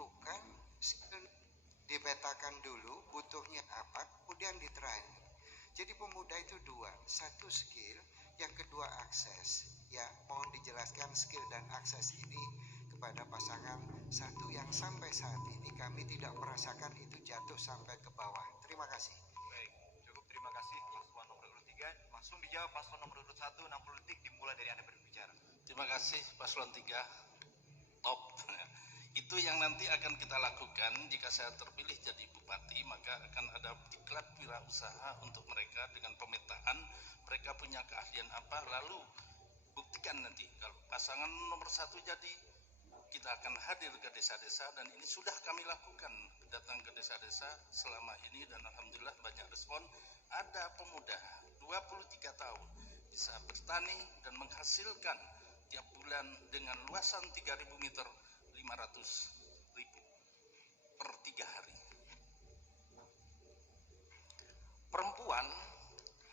bukan skill. Dipetakan dulu butuhnya apa, kemudian di training. Jadi pemuda itu dua, satu skill, yang kedua akses. Ya, mohon dijelaskan skill dan akses ini kepada pasangan satu yang sampai saat ini kami tidak merasakan itu jatuh sampai ke bawah. Terima kasih. Baik, cukup terima kasih paslon nomor urut 3. Langsung dijawab paslon nomor urut 1, 60 detik dimulai dari Anda berbicara. Terima kasih paslon 3. Top. Itu yang nanti akan kita lakukan jika saya terpilih jadi bupati, maka akan ada diklat wirausaha untuk mereka dengan pemetaan mereka punya keahlian apa, lalu buktikan nanti kalau pasangan nomor 1 jadi, kita akan hadir ke desa-desa dan ini sudah kami lakukan, datang ke desa-desa selama ini dan alhamdulillah banyak respon. Ada pemuda 23 tahun bisa bertani dan menghasilkan tiap bulan dengan luasan 3.000 meter 500.000 per 3 hari. Perempuan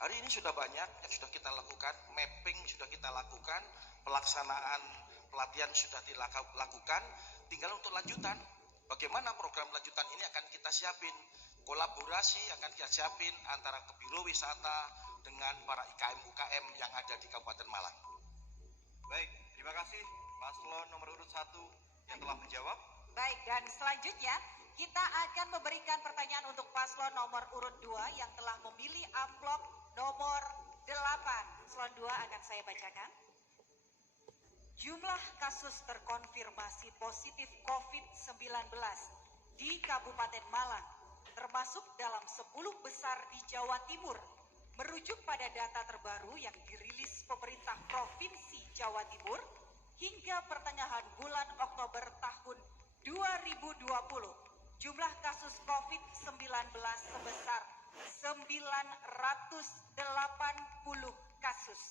hari ini sudah banyak yang sudah kita lakukan, mapping sudah kita lakukan, pelaksanaan pelatihan sudah dilakukan, tinggal untuk lanjutan. Bagaimana program lanjutan ini akan kita siapin, kolaborasi akan kita siapin antara Biro Wisata dengan para IKM-UKM yang ada di Kabupaten Malang. Baik, terima kasih paslon nomor urut 1 yang telah menjawab. Baik, dan selanjutnya kita akan memberikan pertanyaan untuk paslon nomor urut 2 yang telah memilih amplop nomor 8. Paslon 2 akan saya bacakan. Jumlah kasus terkonfirmasi positif COVID-19 di Kabupaten Malang termasuk dalam 10 besar di Jawa Timur merujuk pada data terbaru yang dirilis pemerintah Provinsi Jawa Timur hingga pertengahan bulan Oktober tahun 2020. Jumlah kasus COVID-19 sebesar 980 kasus.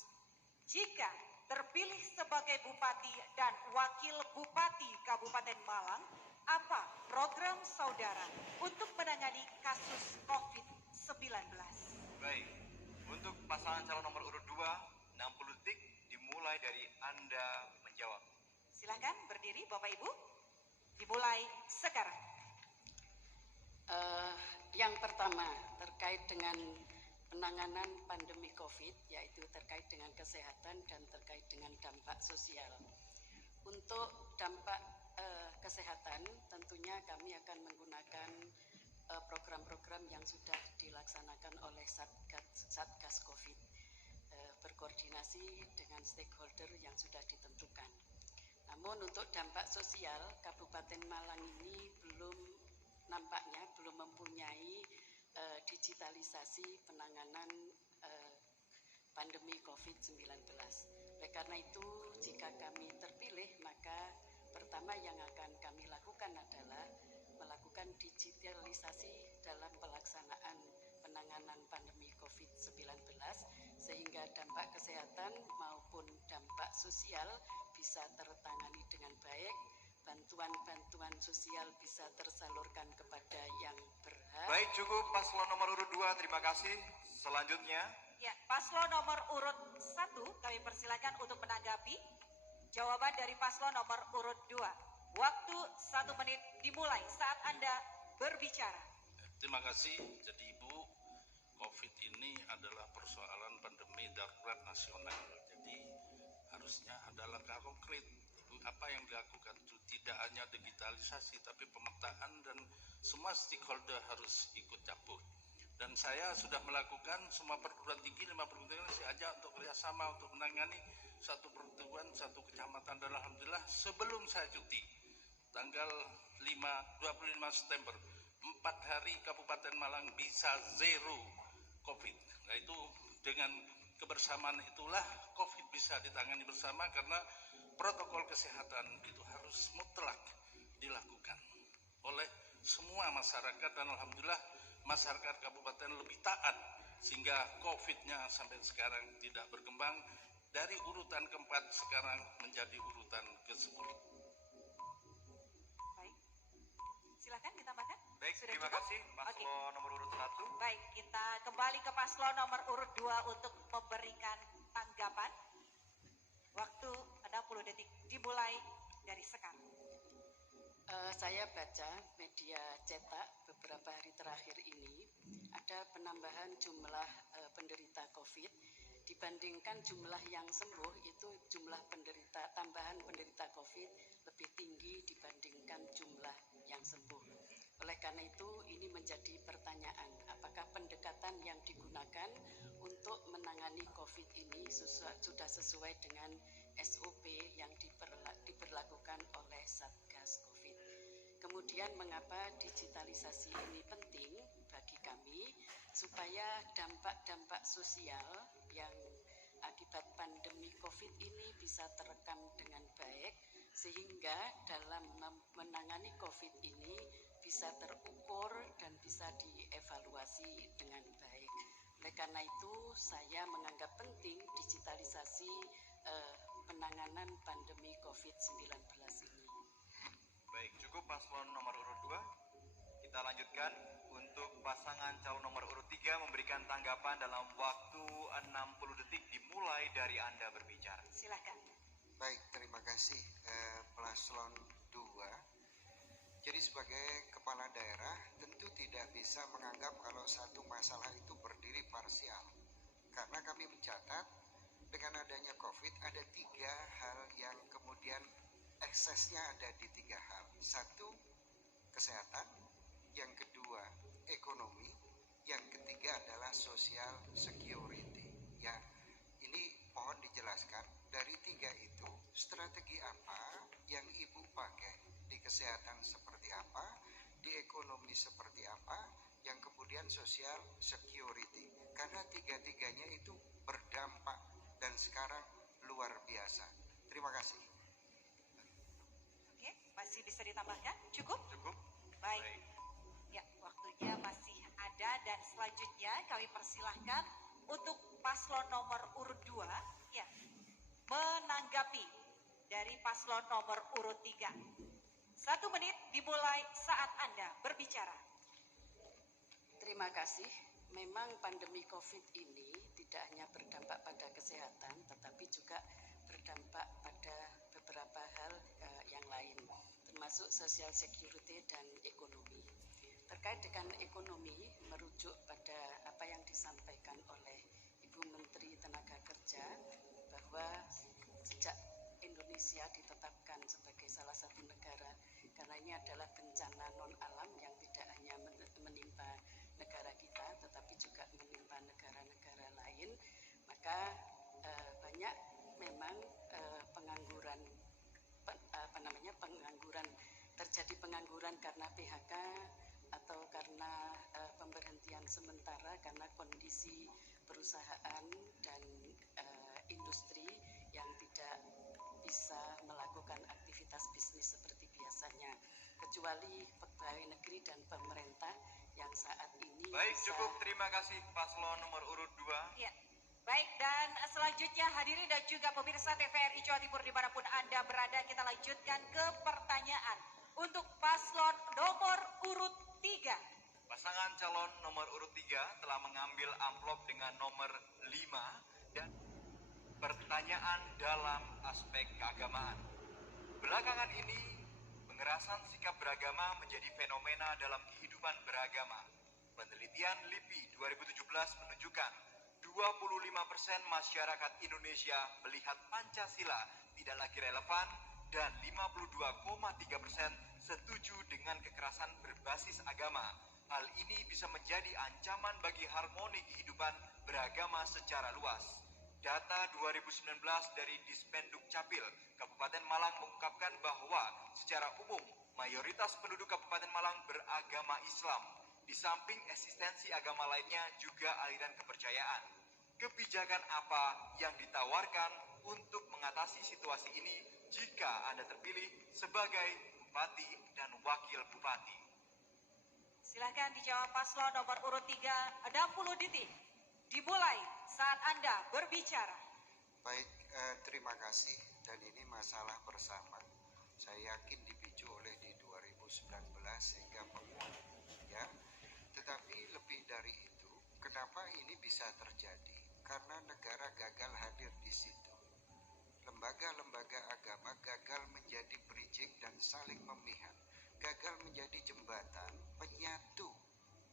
Jika terpilih sebagai Bupati dan Wakil Bupati Kabupaten Malang, apa program saudara untuk menangani kasus COVID-19? Baik, untuk pasangan calon nomor urut 2, 60 detik dimulai dari Anda menjawab. Silakan berdiri Bapak Ibu. Dimulai sekarang. Yang pertama terkait dengan penanganan pandemi COVID, yaitu terkait dengan kesehatan dan terkait dengan dampak sosial. Untuk dampak kesehatan, tentunya kami akan menggunakan program-program yang sudah dilaksanakan oleh Satgas COVID, berkoordinasi dengan stakeholder yang sudah ditentukan. Namun untuk dampak sosial, Kabupaten Malang ini nampaknya belum mempunyai digitalisasi penanganan pandemi COVID-19. Oleh karena itu, jika kami terpilih, maka pertama yang akan kami lakukan adalah melakukan digitalisasi dalam pelaksanaan penanganan pandemi COVID-19 sehingga dampak kesehatan maupun dampak sosial bisa tertangani dengan baik, bantuan-bantuan sosial bisa tersalurkan kepada yang berhak. Baik, cukup paslon nomor urut 2, terima kasih. Selanjutnya. Ya, paslon nomor urut 1 kami persilakan untuk menanggapi jawaban dari paslon nomor urut 2. Waktu 1 menit dimulai saat Anda berbicara. Terima kasih. Jadi Ibu, COVID ini adalah persoalan pandemi darurat nasional. Jadi harusnya ada langkah konkret. Ibu apa yang dilakukan itu tidak hanya digitalisasi, tapi pemetaan dan semua stakeholder harus ikut campur. Dan saya sudah melakukan semua perguruan tinggi, 5 perguruan tinggi saya ajak untuk kerjasama untuk menangani satu perguruan, satu kecamatan. Dan alhamdulillah sebelum saya cuti, tanggal 25 September, 4 hari Kabupaten Malang bisa zero COVID. Nah itu dengan kebersamaan itulah COVID bisa ditangani bersama, karena protokol kesehatan itu harus mutlak dilakukan oleh semua masyarakat, dan alhamdulillah masyarakat kabupaten lebih taat sehingga COVID-nya sampai sekarang tidak berkembang dari urutan keempat sekarang menjadi urutan ke-10. Baik, silakan ditambahkan. Baik, Sudah terima cukup? kasih paslon nomor urut 1. Baik, kita kembali ke paslon nomor urut 2 untuk memberikan tanggapan. Waktu 60 detik dimulai dari sekarang. Saya baca media cetak beberapa hari terakhir ini ada penambahan jumlah penderita COVID dibandingkan jumlah yang sembuh. Itu jumlah tambahan penderita COVID lebih tinggi dibandingkan jumlah yang sembuh. Oleh karena itu ini menjadi pertanyaan, apakah pendekatan yang digunakan untuk menangani COVID ini sudah sesuai dengan SOP yang diberlakukan oleh Satgas COVID. Kemudian mengapa digitalisasi ini penting bagi kami, supaya dampak-dampak sosial yang akibat pandemi COVID ini bisa terekam dengan baik, sehingga dalam menangani COVID ini bisa terukur dan bisa dievaluasi dengan baik. Oleh karena itu saya menganggap penting digitalisasi penanganan pandemi COVID-19 ini. Baik, cukup paslon nomor urut 2. Kita lanjutkan untuk pasangan calon nomor urut 3 memberikan tanggapan dalam waktu 60 detik dimulai dari Anda berbicara. Silakan. Baik, terima kasih paslon 2. Jadi sebagai kepala daerah tentu tidak bisa menganggap kalau satu masalah itu berdiri parsial. Karena kami mencatat dengan adanya COVID ada 3 hal yang kemudian eksesnya ada di 3 hal. 1, kesehatan. Yang kedua, ekonomi. Yang ketiga adalah social security. Ya, ini mohon dijelaskan dari 3 itu strategi apa yang Ibu pakai, di kesehatan seperti apa, di ekonomi seperti apa, yang kemudian social security. Karena 3-tiganya itu berdampak dan sekarang luar biasa. Terima kasih. Oke, masih bisa ditambahkan? Cukup? Cukup. Baik. Ya, waktunya masih ada dan selanjutnya kami persilahkan untuk paslon nomor urut 2 ya, menanggapi dari paslon nomor urut 3. 1 menit dimulai saat Anda berbicara. Terima kasih. Memang pandemi COVID ini tidak hanya berdampak pada kesehatan, tetapi juga berdampak pada beberapa hal yang lain, termasuk social security dan ekonomi. Terkait dengan ekonomi, merujuk pada apa yang disampaikan oleh Ibu Menteri Tenaga Kerja, bahwa sejak Indonesia ditetapkan sebagai salah satu negara, karena ini adalah bencana non-alam yang tidak hanya menimpa negara kita, tetapi juga menimpa negara-negara lain, maka banyak memang pengangguran, terjadi pengangguran karena PHK atau karena pemberhentian sementara karena kondisi perusahaan dan industri yang tidak bisa melakukan aktivitas bisnis seperti biasanya, kecuali pegawai negeri dan pemerintah yang saat ini. Baik, cukup. Terima kasih paslon nomor urut 2. Ya. Baik, dan selanjutnya hadirin dan juga pemirsa TVRI Jawa Timur dimanapun Anda berada, kita lanjutkan ke pertanyaan untuk paslon nomor urut 3. Pasangan calon nomor urut 3 telah mengambil amplop dengan nomor 5 dan pertanyaan dalam aspek keagamaan. Belakangan ini, pengerasan sikap beragama menjadi fenomena dalam kehidupan beragama. Penelitian LIPI 2017 menunjukkan 25% masyarakat Indonesia melihat Pancasila tidak lagi relevan dan 52,3% setuju dengan kekerasan berbasis agama. Hal ini bisa menjadi ancaman bagi harmoni kehidupan beragama secara luas. Data 2019 dari Dispenduk Capil, Kabupaten Malang mengungkapkan bahwa secara umum mayoritas penduduk Kabupaten Malang beragama Islam. Di samping eksistensi agama lainnya juga aliran kepercayaan. Kebijakan apa yang ditawarkan untuk mengatasi situasi ini jika Anda terpilih sebagai Bupati dan Wakil Bupati? Silahkan dijawab paslon nomor urut 3, 60 detik. Dimulai saat Anda berbicara. Baik, terima kasih. Dan ini masalah bersama. Saya yakin dipicu oleh di 2019 sehingga menguat, ya. Tetapi lebih dari itu, kenapa ini bisa terjadi? Karena negara gagal hadir di situ. Lembaga-lembaga agama gagal menjadi bridging dan saling memihak, gagal menjadi jembatan penyatu,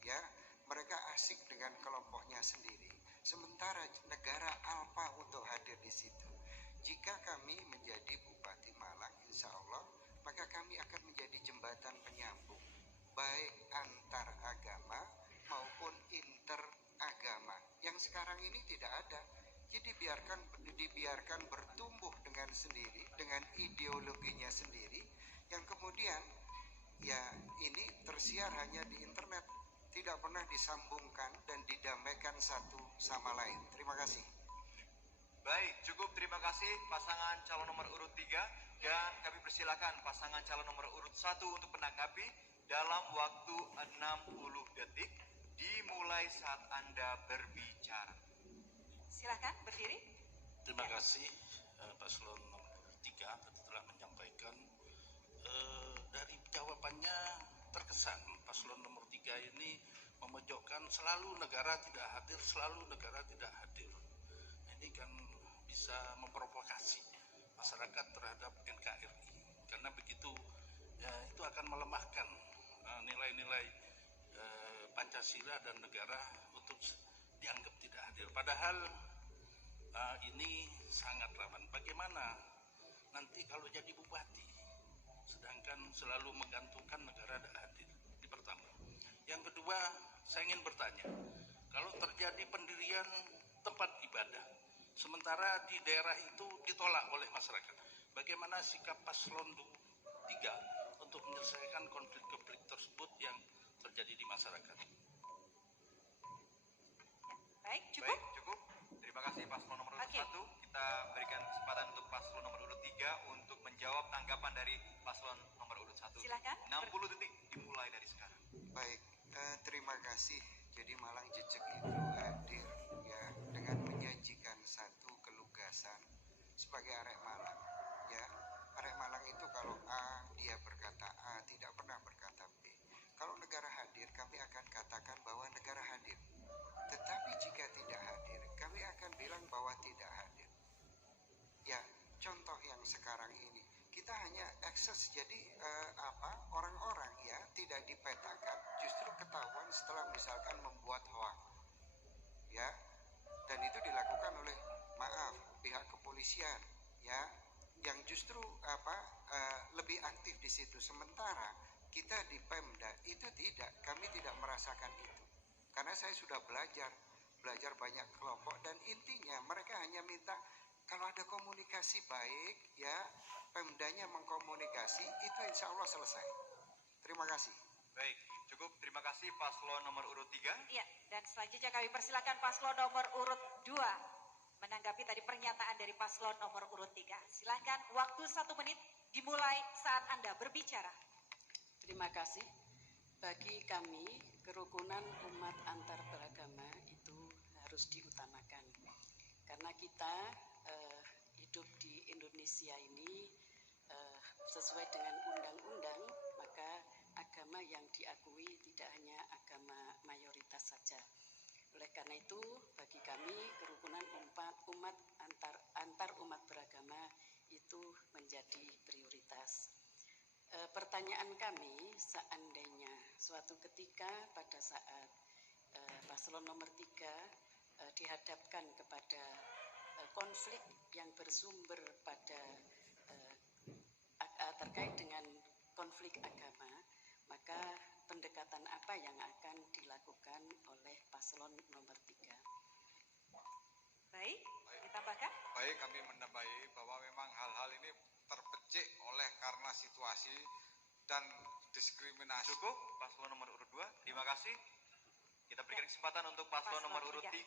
ya. Mereka asik dengan kelompoknya sendiri, sementara negara alpa untuk hadir di situ. Jika kami menjadi Bupati Malang, insya Allah, maka kami akan menjadi jembatan penyambung, baik antar agama maupun interagama. Yang sekarang ini tidak ada. Jadi dibiarkan bertumbuh dengan sendiri, dengan ideologinya sendiri, yang kemudian ya ini tersiar hanya di internet, tidak pernah disambungkan dan didamaikan satu sama lain. Terima kasih. Baik, cukup terima kasih pasangan calon nomor urut 3 dan kami persilakan pasangan calon nomor urut 1 untuk menanggapi dalam waktu 60 detik dimulai saat Anda berbicara. Silahkan berdiri. Terima kasih paslon nomor 3 telah menyampaikan. Dari jawabannya terkesan paslon nomor 3 ini memojokkan selalu negara tidak hadir, selalu negara tidak hadir. Ini kan bisa memprovokasi masyarakat terhadap NKRI, karena begitu itu akan melemahkan nilai-nilai Pancasila dan negara untuk dianggap tidak hadir. Padahal ini sangat rawan. Bagaimana nanti kalau jadi bupati, sedangkan selalu menggantungkan negara tidak hadir? Ini pertama. Yang kedua, saya ingin bertanya, kalau terjadi pendirian tempat ibadah, sementara di daerah itu ditolak oleh masyarakat, bagaimana sikap paslon 3 untuk menyelesaikan konflik-konflik tersebut yang terjadi di masyarakat? Baik, cukup. Baik, cukup. Terima kasih paslon nomor urut 1. Kita berikan kesempatan untuk paslon nomor urut 3 untuk menjawab tanggapan dari paslon nomor urut 1. Silakan. 60 detik dimulai dari sekarang. Baik, terima kasih. Jadi Malang Jejak itu hadir, ya, dengan menyajikan satu kelugasan sebagai arek Malang, ya. Arek Malang itu kalau A, dia berkata A, tidak pernah berkata B. Kalau negara hadir, kami akan katakan bahwa negara hadir. Tetapi jika tidak hadir, kami akan bilang bahwa tidak hadir. Ya, contoh yang sekarang ini, kita hanya akses, jadi orang-orang ya tidak dipetakan, justru ketahuan setelah misalkan membuat hoax, ya, dan itu dilakukan oleh pihak kepolisian, ya, yang justru lebih aktif di situ. Sementara kita di Pemda itu tidak, kami tidak merasakan itu, karena saya sudah belajar banyak kelompok, dan intinya mereka hanya minta kalau ada komunikasi baik, ya, Pemdanya mengkomunikasi, itu insya Allah selesai. Terima kasih. Baik, cukup. Terima kasih paslon nomor urut 3. Iya, dan selanjutnya kami persilakan paslon nomor urut 2 menanggapi tadi pernyataan dari paslon nomor urut 3. Silahkan, waktu 1 menit dimulai saat Anda berbicara. Terima kasih. Bagi kami, kerukunan umat antar beragama itu harus diutamakan. Karena kita hidup di Indonesia ini sesuai dengan undang-undang, maka agama yang diakui tidak hanya agama mayoritas saja. Oleh karena itu, bagi kami kerukunan umat antar umat beragama itu menjadi prioritas. Pertanyaan kami, seandainya suatu ketika pada saat paslon nomor 3 dihadapkan kepada konflik yang bersumber pada terkait dengan konflik agama, maka pendekatan apa yang akan dilakukan oleh paslon nomor 3? Baik, ditambahkan? Baik, kami menambahi bahwa memang hal-hal ini terpecik oleh karena situasi dan diskriminasi. Cukup, paslon nomor urut 2. Terima kasih. Kita berikan kesempatan untuk paslon nomor urut 3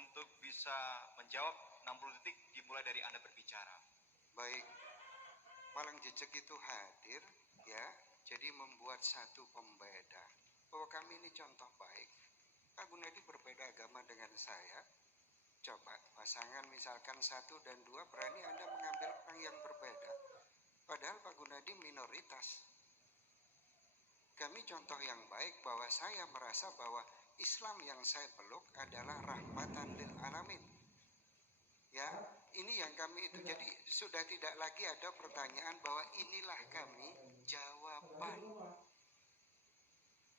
untuk bisa menjawab 60 detik dimulai dari Anda berbicara. Baik, Malang Jejak itu hadir ya, jadi membuat satu pembeda bahwa kami ini contoh baik. Pak Gunadi berbeda agama dengan saya. Coba pasangan misalkan 1 dan 2 berani Anda mengambil orang yang berbeda. Padahal Pak Gunadi minoritas. Kami contoh yang baik bahwa saya merasa bahwa Islam yang saya peluk adalah rahmatan lil alamin. Ya, ini yang kami itu. Jadi sudah tidak lagi ada pertanyaan bahwa inilah kami, jawaban.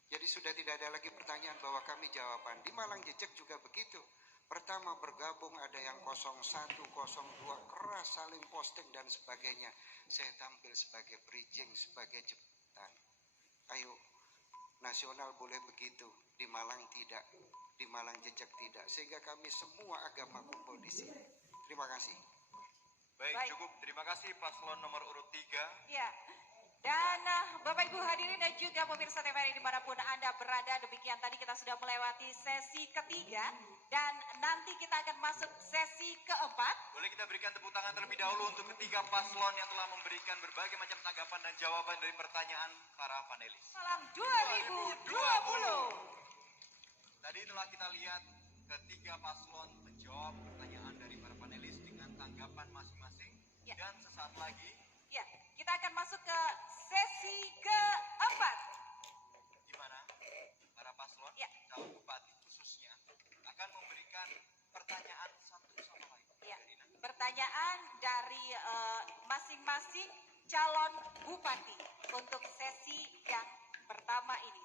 Jadi sudah tidak ada lagi pertanyaan bahwa kami jawaban. Di Malang Jejak juga begitu. Pertama bergabung ada yang 01, 02, keras saling posting dan sebagainya. Saya tampil sebagai bridging, sebagai jembatan. Ayo, nasional boleh begitu, di Malang tidak, di Malang Jejak tidak. Sehingga kami semua agama kumpul di sini. Terima kasih. Baik, cukup. Terima kasih paslon nomor urut 3. Ya. Dan Bapak Ibu hadirin dan juga pemirsa TVRI dimanapun Anda berada, demikian tadi kita sudah melewati sesi ketiga dan nanti kita akan masuk sesi keempat. Boleh kita berikan tepuk tangan terlebih dahulu untuk ketiga paslon yang telah memberikan berbagai macam tanggapan dan jawaban dari pertanyaan para panelis. Malang 2020. Tadi telah kita lihat ketiga paslon menjawab pertanyaan dari para panelis dengan tanggapan masing-masing. Ya. Dan sesaat lagi, Ya, kita akan masuk ke sesi keempat. di mana para paslon, Ya. calon bupati khususnya, akan memberikan pertanyaan satu sama lain. Ya, pertanyaan dari masing-masing calon bupati untuk sesi yang pertama ini.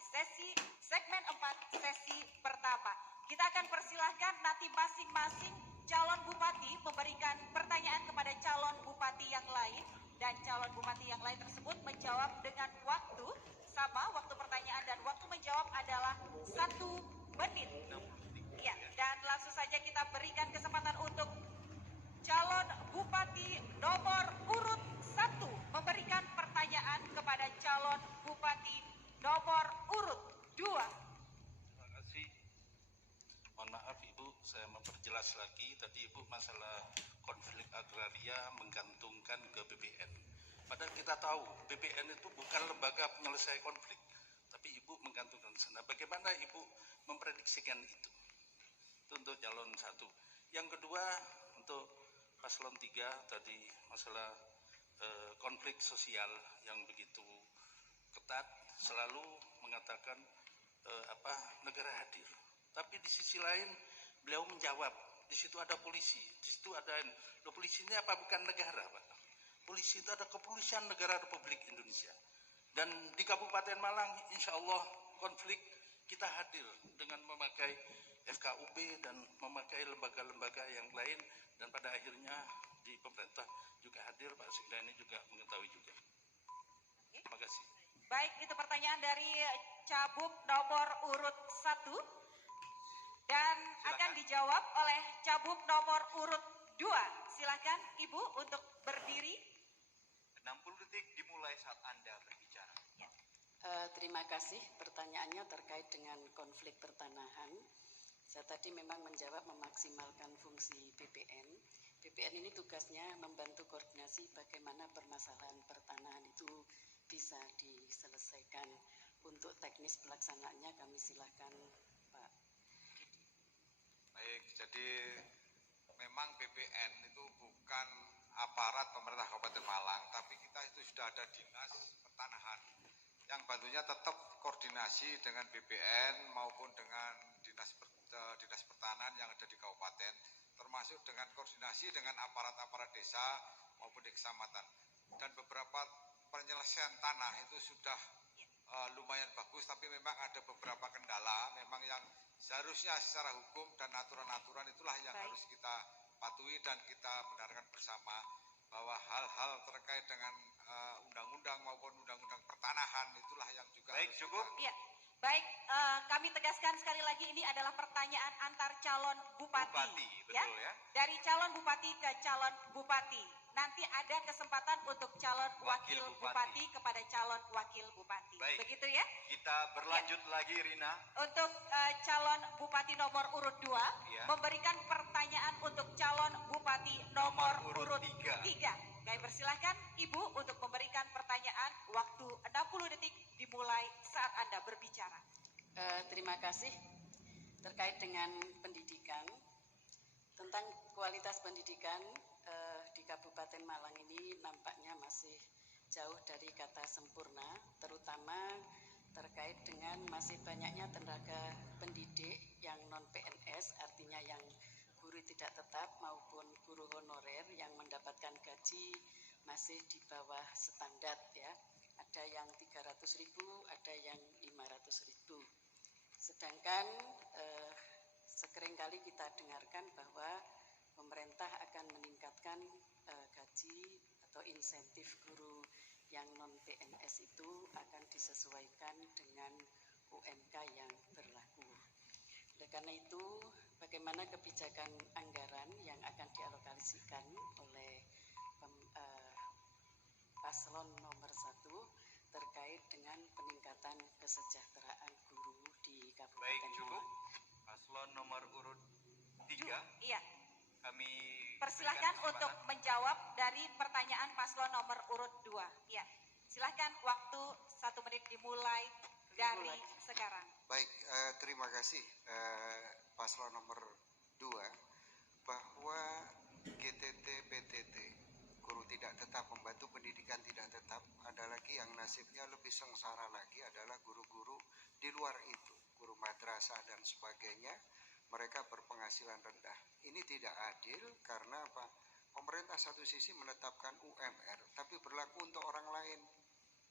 Segmen 4, sesi pertama. Kita akan persilahkan nanti masing-masing calon bupati memberikan pertanyaan kepada calon bupati yang lain. Dan calon bupati yang lain tersebut menjawab dengan waktu sama, waktu pertanyaan dan waktu menjawab adalah 1 menit. Ya, dan langsung saja kita berikan kesempatan untuk calon bupati nomor urut 1 memberikan pertanyaan kepada calon bupati nomor urut 2. Terima kasih. Mohon maaf Ibu, saya memperjelas lagi. Tadi Ibu masalah konflik agraria menggantungkan ke BPN. Padahal kita tahu BPN itu bukan lembaga penyelesai konflik, tapi Ibu menggantungkan sana. Bagaimana Ibu memprediksikan itu? Itu untuk calon 1. Yang kedua, untuk paslon 3 tadi masalah konflik sosial yang begitu ketat, selalu mengatakan negara hadir. Tapi di sisi lain beliau menjawab, di situ ada polisi, di situ ada polisi ini apa bukan negara, Pak? Polisi itu ada kepolisian negara Republik Indonesia. Dan di Kabupaten Malang, insya Allah konflik kita hadir dengan memakai FKUB dan memakai lembaga-lembaga yang lain, dan pada akhirnya di pemerintah juga hadir, Pak Sekda ini juga mengetahui juga. Terima kasih. Baik, itu pertanyaan dari Cabup nomor urut 1 dan akan dijawab oleh Cabup nomor urut 2. Silakan Ibu untuk berdiri. 60 detik dimulai saat Anda berbicara. Ya. Terima kasih. Pertanyaannya terkait dengan konflik pertanahan. Saya tadi memang menjawab memaksimalkan fungsi BPN. BPN ini tugasnya membantu koordinasi bagaimana permasalahan pertanahan itu bisa diselesaikan. Untuk teknis pelaksanaannya kami silakan Pak. Baik, jadi memang BPN itu bukan aparat pemerintah Kabupaten Malang, tapi kita itu sudah ada dinas pertanahan yang bantunya tetap koordinasi dengan BPN maupun dengan dinas pertanahan yang ada di kabupaten, termasuk dengan koordinasi dengan aparat-aparat desa maupun di kecamatan. Dan beberapa penyelesaian tanah itu sudah lumayan bagus, tapi memang ada beberapa kendala memang yang seharusnya secara hukum dan aturan-aturan itulah yang harus kita patuhi dan kita benarkan bersama, bahwa hal-hal terkait dengan undang-undang maupun undang-undang pertanahan, itulah yang juga Baik, harus cukup. Ya, baik. Kami tegaskan sekali lagi ini adalah pertanyaan antar calon bupati. Bupati, betul ya. Dari calon bupati ke calon bupati. Nanti ada kesempatan untuk calon wakil bupati kepada calon wakil bupati. Baik. Begitu ya? Kita berlanjut lagi, Rina. Untuk calon bupati nomor urut 2 Ya. memberikan pertanyaan untuk calon bupati nomor urut 3. Kami persilahkan Ibu untuk memberikan pertanyaan, waktu 60 detik dimulai saat Anda berbicara. Terima kasih. Terkait dengan pendidikan, tentang kualitas pendidikan di Kabupaten Malang ini nampaknya masih jauh dari kata sempurna, terutama terkait dengan masih banyaknya tenaga pendidik yang non-PNS, artinya yang guru tidak tetap maupun guru honorer yang mendapatkan gaji masih di bawah standar ya. Ada yang 300.000, ada yang 500.000. Sedangkan sekeringkali kita dengarkan bahwa pemerintah akan meningkatkan gaji atau insentif guru yang non-PNS itu akan disesuaikan dengan UMK yang berlaku. Oleh karena itu, bagaimana kebijakan anggaran yang akan dialokasikan oleh paslon nomor 1 terkait dengan peningkatan kesejahteraan guru di Kabupaten Baik, cukup. Malang. Paslon nomor urut 3. Iya. Kami Persilahkan berikan untuk kesempatan. menjawab dari pertanyaan paslon nomor urut 2. Ya, silahkan waktu 1 menit dimulai dari sekarang. Baik, terima kasih paslon nomor 2 bahwa GTT PTT guru tidak tetap, pembantu pendidikan tidak tetap, ada lagi yang nasibnya lebih sengsara lagi adalah guru-guru di luar itu, guru madrasah dan sebagainya, mereka berpenghasilan rendah. Ini tidak adil karena apa? Pemerintah satu sisi menetapkan UMR, tapi berlaku untuk orang lain,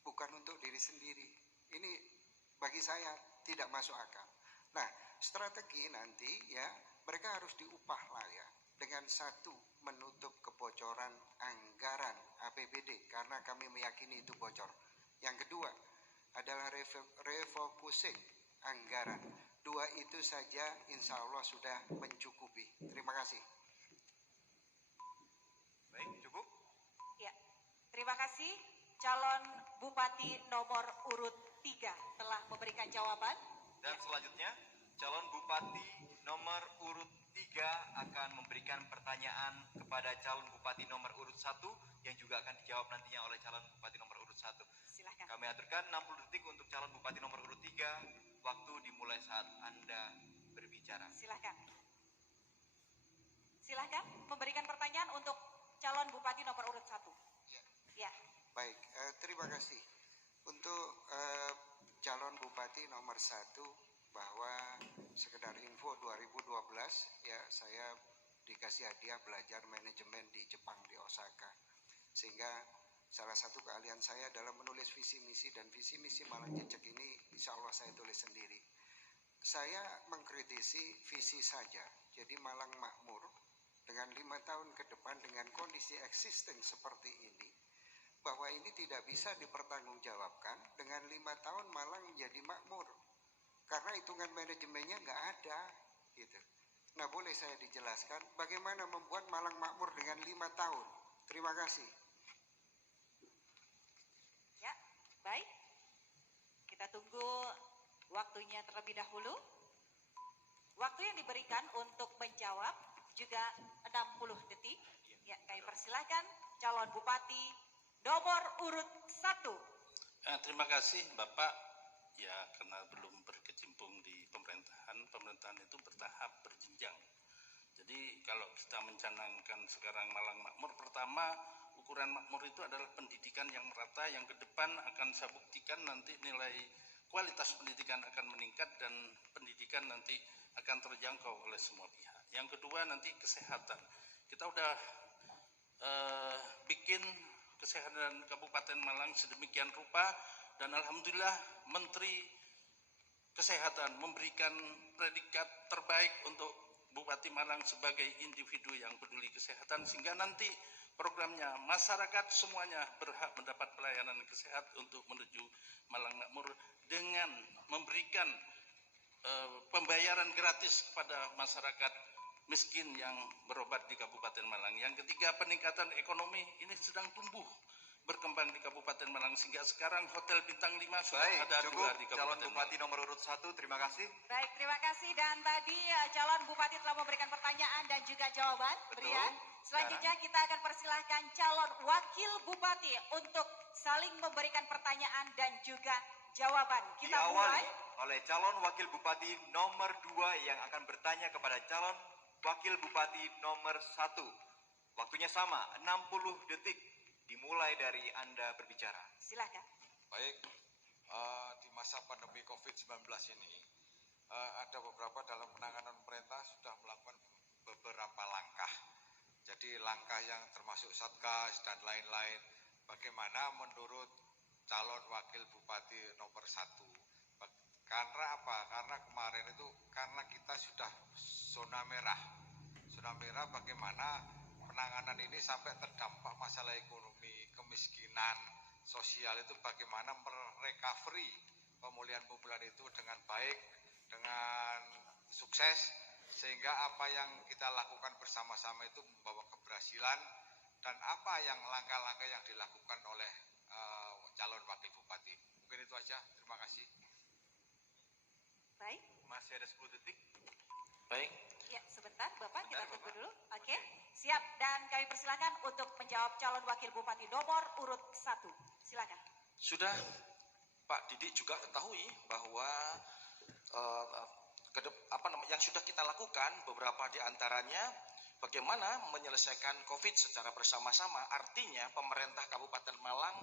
bukan untuk diri sendiri. Ini bagi saya tidak masuk akal. Nah, strategi nanti ya mereka harus diupah lah ya, dengan satu menutup kebocoran anggaran APBD karena kami meyakini itu bocor. Yang kedua adalah refocusing anggaran. 2 itu saja insya Allah sudah mencukupi. Terima kasih. Baik, cukup. Ya, terima kasih. Calon Bupati nomor urut 3 telah memberikan jawaban. Dan selanjutnya, calon Bupati nomor urut 3 akan memberikan pertanyaan kepada calon Bupati nomor urut 1 yang juga akan dijawab nantinya oleh calon Bupati nomor urut 1. Silahkan. Kami aturkan 60 detik untuk calon Bupati nomor urut 3. Waktu dimulai saat Anda berbicara. Silahkan. Silahkan memberikan pertanyaan untuk calon Bupati nomor urut 1. Ya. Baik, terima kasih. Untuk calon Bupati nomor 1 bahwa sekedar info 2012 ya saya dikasih hadiah belajar manajemen di Jepang di Osaka. Sehingga salah satu keahlian saya dalam menulis visi misi dan visi misi Malang Jejak ini insya Allah saya tulis sendiri. Saya mengkritisi visi saja, jadi Malang makmur dengan 5 tahun ke depan dengan kondisi existing seperti ini, bahwa ini tidak bisa dipertanggungjawabkan dengan 5 tahun Malang menjadi makmur. Karena hitungan manajemennya nggak ada, gitu. Nah, boleh saya dijelaskan bagaimana membuat Malang makmur dengan 5 tahun? Terima kasih. Ya, baik. Kita tunggu waktunya terlebih dahulu. Waktu yang diberikan untuk menjawab juga 60 detik. Ya, kami persilahkan calon Bupati nomor urut 1. Terima kasih Bapak. Ya, karena belum berkecimpung di pemerintahan itu bertahap, berjenjang. Jadi kalau kita mencanangkan sekarang Malang makmur, pertama ukuran makmur itu adalah pendidikan yang merata, yang ke depan akan saya buktikan nanti nilai kualitas pendidikan akan meningkat dan pendidikan nanti akan terjangkau oleh semua pihak. Yang kedua nanti kesehatan. Kita udah bikin kesehatan Kabupaten Malang sedemikian rupa dan alhamdulillah Menteri Kesehatan memberikan predikat terbaik untuk Bupati Malang sebagai individu yang peduli kesehatan, sehingga nanti Programnya, masyarakat semuanya berhak mendapat pelayanan kesehatan untuk menuju Malang Makmur dengan memberikan pembayaran gratis kepada masyarakat miskin yang berobat di Kabupaten Malang. Yang ketiga, peningkatan ekonomi ini sedang tumbuh berkembang di Kabupaten Malang sehingga sekarang hotel bintang 5 sudah ada cukup. 2 di Kabupaten Calon Bupati nomor urut 1, terima kasih. Baik, terima kasih. Dan tadi calon bupati telah memberikan pertanyaan dan juga jawaban. Betul. Brian. Selanjutnya kita akan persilahkan calon wakil bupati untuk saling memberikan pertanyaan dan juga jawaban. Kita mulai oleh calon wakil bupati nomor 2 yang akan bertanya kepada calon wakil bupati nomor 1. Waktunya sama, 60 detik. Dimulai dari Anda berbicara. Silakan. Baik, di masa pandemi COVID-19 ini ada beberapa dalam penanganan pemerintah sudah melakukan beberapa langkah. Jadi langkah yang termasuk Satgas dan lain-lain. Bagaimana menurut calon wakil bupati nomor 1? Karena apa? Karena kemarin itu karena kita sudah zona merah. Zona merah bagaimana penanganan ini sampai terdampak masalah ekonomi, kemiskinan, sosial itu bagaimana merecovery pemulihan-pemulihan itu dengan baik, dengan sukses, sehingga apa yang kita lakukan bersama-sama itu membawa keberhasilan dan apa yang langkah-langkah yang dilakukan oleh calon wakil bupati. Mungkin itu aja, terima kasih. Baik. Masih ada 10 detik. Baik. Ya, sebentar Bapak, kita tunggu dulu. Oke, siap. Dan kami persilakan untuk menjawab calon wakil bupati nomor urut 1. Silakan. Sudah Pak Didik juga ketahui bahwa yang sudah kita lakukan beberapa di antaranya bagaimana menyelesaikan COVID secara bersama-sama. Artinya pemerintah Kabupaten Malang,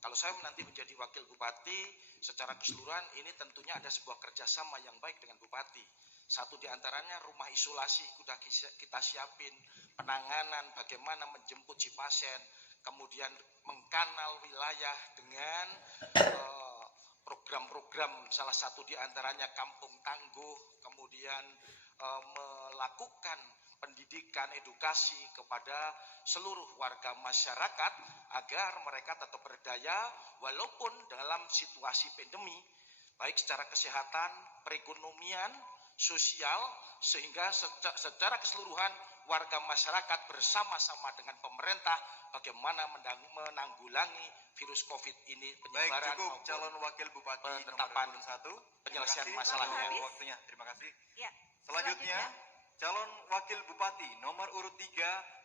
kalau saya nanti menjadi wakil bupati secara keseluruhan, ini tentunya ada sebuah kerjasama yang baik dengan bupati. Satu di antaranya rumah isolasi sudah kita siapin, penanganan bagaimana menjemput si pasien, kemudian mengkanal wilayah dengan program-program, salah satu di antaranya Kampung Tangguh, kemudian melakukan pendidikan, edukasi kepada seluruh warga masyarakat agar mereka tetap berdaya walaupun dalam situasi pandemi, baik secara kesehatan, perekonomian, sosial, sehingga secara keseluruhan warga masyarakat bersama-sama dengan pemerintah bagaimana menanggulangi virus COVID ini, penyebaran. Baik, cukup calon wakil bupati penetapan nomor 1. penyelesaian masalahnya. Waktunya, terima kasih. Ya. Selanjutnya, calon wakil bupati nomor urut 3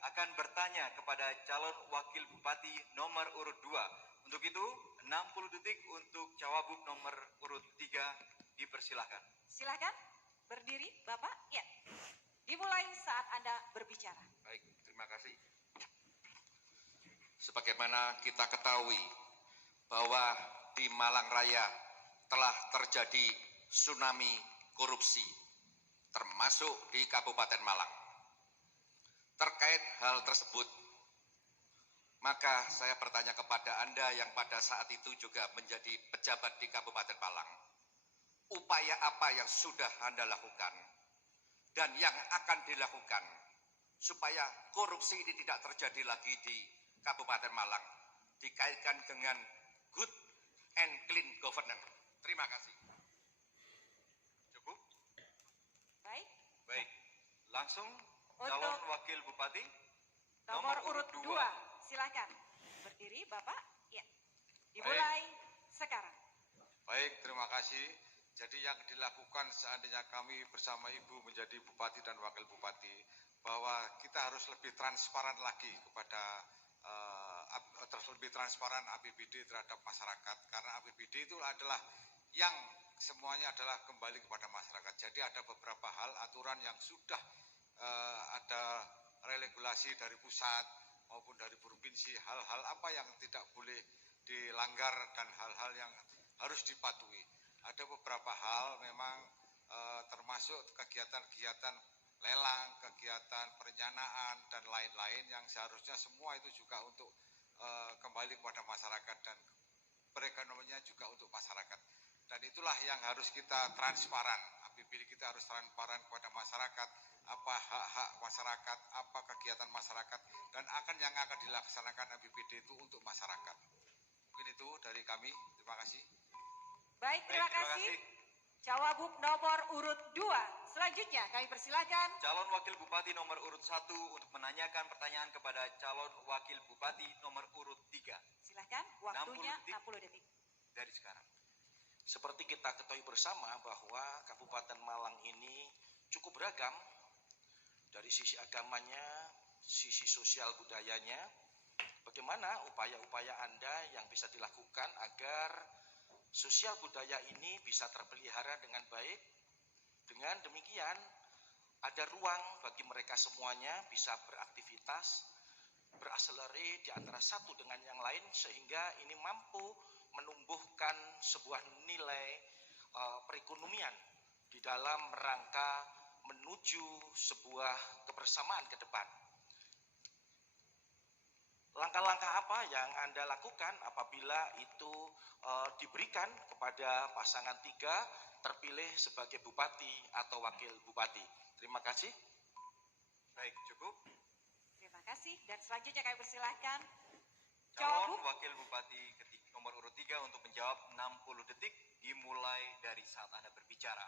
akan bertanya kepada calon wakil bupati nomor urut 2. Untuk itu, 60 detik untuk Cawagup nomor urut 3 dipersilahkan. Silakan berdiri, Bapak. Ya. Dimulai saat Anda berbicara. Baik, terima kasih. Sebagaimana kita ketahui bahwa di Malang Raya telah terjadi tsunami korupsi, termasuk di Kabupaten Malang. Terkait hal tersebut, maka saya bertanya kepada Anda yang pada saat itu juga menjadi pejabat di Kabupaten Malang. Upaya apa yang sudah Anda lakukan dan yang akan dilakukan supaya korupsi ini tidak terjadi lagi di Kabupaten Malang, dikaitkan dengan good and clean governance. Terima kasih. Cukup? Baik. Baik. Langsung calon wakil bupati nomor urut 2. Silakan. Berdiri, Bapak. Ya. Dimulai sekarang. Baik, terima kasih. Jadi yang dilakukan seandainya kami bersama Ibu menjadi bupati dan wakil bupati, bahwa kita harus lebih transparan lagi kepada lebih transparan APBD terhadap masyarakat, karena APBD itu adalah yang semuanya adalah kembali kepada masyarakat. Jadi ada beberapa hal aturan yang sudah ada regulasi dari pusat maupun dari provinsi, hal-hal apa yang tidak boleh dilanggar dan hal-hal yang harus dipatuhi. Ada beberapa hal memang termasuk kegiatan-kegiatan lelang, kegiatan perencanaan dan lain-lain yang seharusnya semua itu juga untuk kembali kepada masyarakat dan perekonomiannya juga untuk masyarakat. Dan itulah yang harus kita transparan. BPD kita harus transparan kepada masyarakat, apa hak-hak masyarakat, apa kegiatan masyarakat, dan yang akan dilaksanakan BPD itu untuk masyarakat. Mungkin itu dari kami. Terima kasih. Baik, terima kasih. Cawagup nomor urut 2. Selanjutnya kami persilakan calon wakil bupati nomor urut 1 untuk menanyakan pertanyaan kepada calon wakil bupati nomor urut 3. Silakan, waktunya 60 detik. Dari sekarang. Seperti kita ketahui bersama bahwa Kabupaten Malang ini cukup beragam dari sisi agamanya, sisi sosial budayanya. Bagaimana upaya-upaya Anda yang bisa dilakukan agar sosial budaya ini bisa terpelihara dengan baik? Dengan demikian, ada ruang bagi mereka semuanya bisa beraktivitas, berakselerasi di antara satu dengan yang lain, sehingga ini mampu menumbuhkan sebuah nilai perekonomian di dalam rangka menuju sebuah kebersamaan ke depan. Langkah-langkah apa yang Anda lakukan apabila itu diberikan kepada pasangan 3 terpilih sebagai bupati atau wakil bupati? Terima kasih. Baik, cukup. Terima kasih. Dan selanjutnya kami persilahkan calon wakil bupati nomor urut 3 untuk menjawab 60 detik dimulai dari saat Anda berbicara.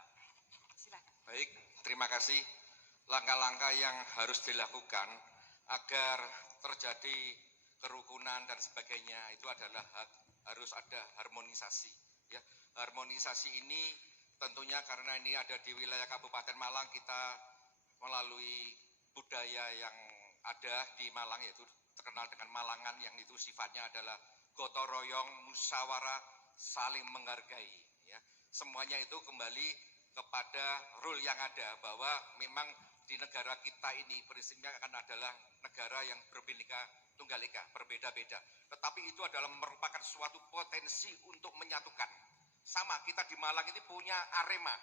Silakan. Baik, terima kasih. Langkah-langkah yang harus dilakukan agar terjadi kerukunan dan sebagainya itu adalah harus ada harmonisasi. Ya, harmonisasi ini tentunya karena ini ada di wilayah Kabupaten Malang, kita melalui budaya yang ada di Malang yaitu terkenal dengan Malangan, yang itu sifatnya adalah gotong royong, musyawarah, saling menghargai. Ya, semuanya itu kembali kepada rule yang ada, bahwa memang di negara kita ini prinsipnya akan adalah negara yang berbhinneka tunggal ika, berbeda-beda. Tetapi itu adalah merupakan suatu potensi untuk menyatukan. Sama, kita di Malang ini punya Arema.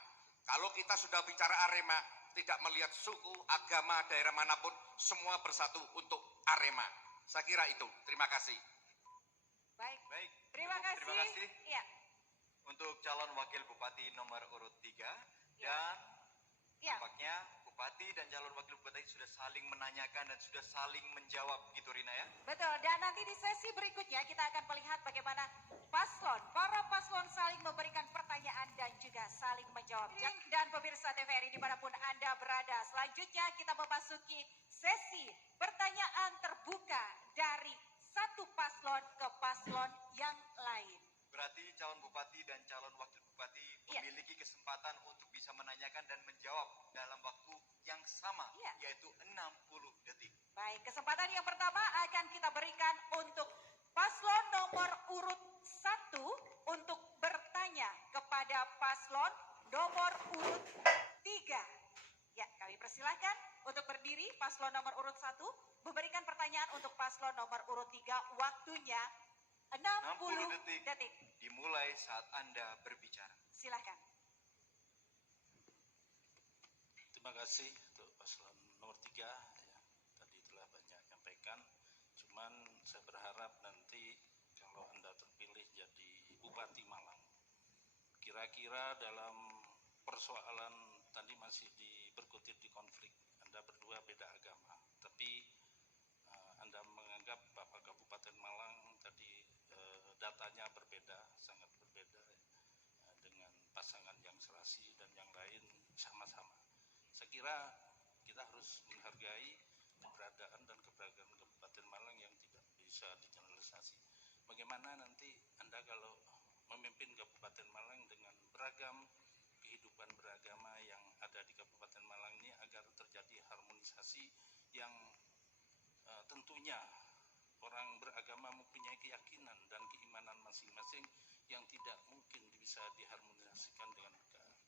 Kalau kita sudah bicara Arema, tidak melihat suku, agama, daerah manapun, semua bersatu untuk Arema. Saya kira itu. Terima kasih. Baik. Baik. Terima kasih. Terima kasih. Ya. Untuk calon wakil bupati nomor urut 3 dan tampaknya bupati dan calon wakil bupati sudah saling menanyakan dan sudah saling menjawab, gitu Rina ya? Betul, dan nanti di sesi berikutnya kita akan melihat bagaimana para paslon saling memberikan pertanyaan dan juga saling menjawab. Dan pemirsa TVRI dimanapun Anda berada, selanjutnya kita memasuki sesi pertanyaan terbuka dari satu paslon ke paslon yang lain. Berarti calon bupati dan calon wakil bupati memiliki kesempatan untuk bisa menanyakan dan menjawab dalam waktu yang sama, yaitu 60 detik. Baik, kesempatan yang pertama akan kita berikan untuk paslon nomor urut 1 untuk bertanya kepada paslon nomor urut 3. Ya, kami persilahkan untuk berdiri paslon nomor urut 1 memberikan pertanyaan untuk paslon nomor urut 3. Waktunya 60 detik. Dimulai saat Anda berbicara. Silakan. Terima kasih untuk paslon nomor 3. Ya, tadi telah banyak menyampaikan. Cuman saya berharap nanti kalau Anda terpilih jadi Bupati Malang, kira-kira dalam persoalan tadi masih berkutit di konflik. Anda berdua beda agama, tapi Anda menganggap bahwa Kabupaten Malang tadi datanya berbeda, sangat berbeda dengan pasangan yang serasi dan yang lain sama-sama. Saya kira kita harus menghargai keberadaan dan keberagaman Kabupaten Malang yang tidak bisa digeneralisasi. Bagaimana nanti Anda kalau memimpin Kabupaten Malang dengan beragam kehidupan beragama yang ada di Kabupaten Malang ini agar terjadi harmonisasi yang tentunya orang beragama mempunyai keyakinan dan keimanan masing-masing yang tidak mungkin bisa diharmonisasikan dengan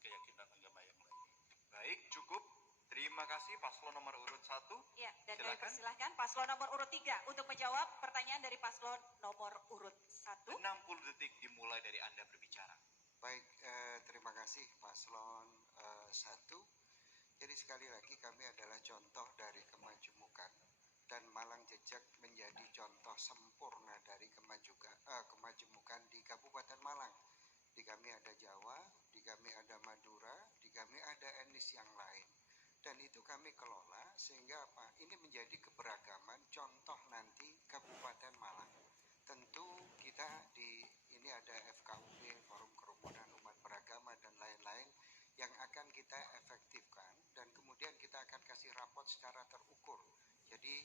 keyakinan agama yang lain. Baik, cukup. Terima kasih paslon nomor urut 1. Ya, dan kami persilahkan paslon nomor urut 3 untuk menjawab pertanyaan dari paslon nomor urut 1. 60 detik dimulai dari Anda berbicara. Baik, terima kasih paslon 1. Jadi sekali lagi kami adalah contoh dari kemajemukan, dan Malang Jejak menjadi contoh sempurna dari kemajemukan di Kabupaten Malang. Di kami ada Jawa, di kami ada Madura, di kami ada kami kelola sehingga apa? Ini menjadi keberagaman contoh nanti Kabupaten Malang. Tentu kita ini ada FKUB, Forum Kerumunan Umat Beragama dan lain-lain yang akan kita efektifkan dan kemudian kita akan kasih rapot secara terukur. Jadi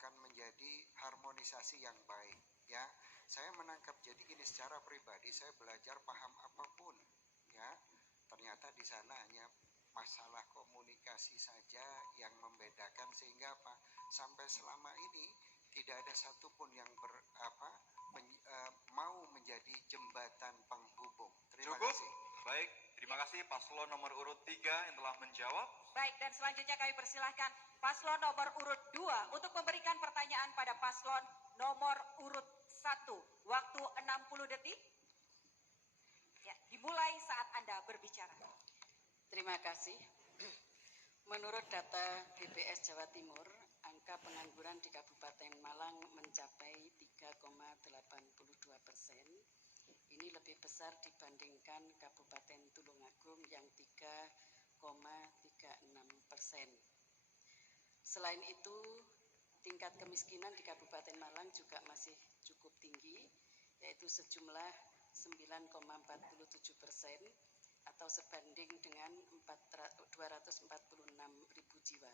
akan menjadi harmonisasi yang baik ya. Saya menangkap jadi gini, secara pribadi saya belajar paham apapun ya. Ternyata di sana hanya masalah komunikasi saja yang membedakan sehingga apa? Sampai selama ini tidak ada satupun yang mau menjadi jembatan penghubung. Terima Cukup? kasih. Baik, terima kasih paslon nomor urut 3 yang telah menjawab. Baik, dan selanjutnya kami persilahkan paslon nomor urut 2 untuk memberikan pertanyaan pada paslon nomor urut 1. Waktu 60 detik. Ya, dimulai saat Anda berbicara. Terima kasih. Menurut data BPS Jawa Timur, angka pengangguran di Kabupaten Malang mencapai 3,82%. Ini lebih besar dibandingkan Kabupaten Tulungagung yang 3,36%. Selain itu, tingkat kemiskinan di Kabupaten Malang juga masih cukup tinggi, yaitu sejumlah 9,47% atau sebanding dengan 246.000 jiwa.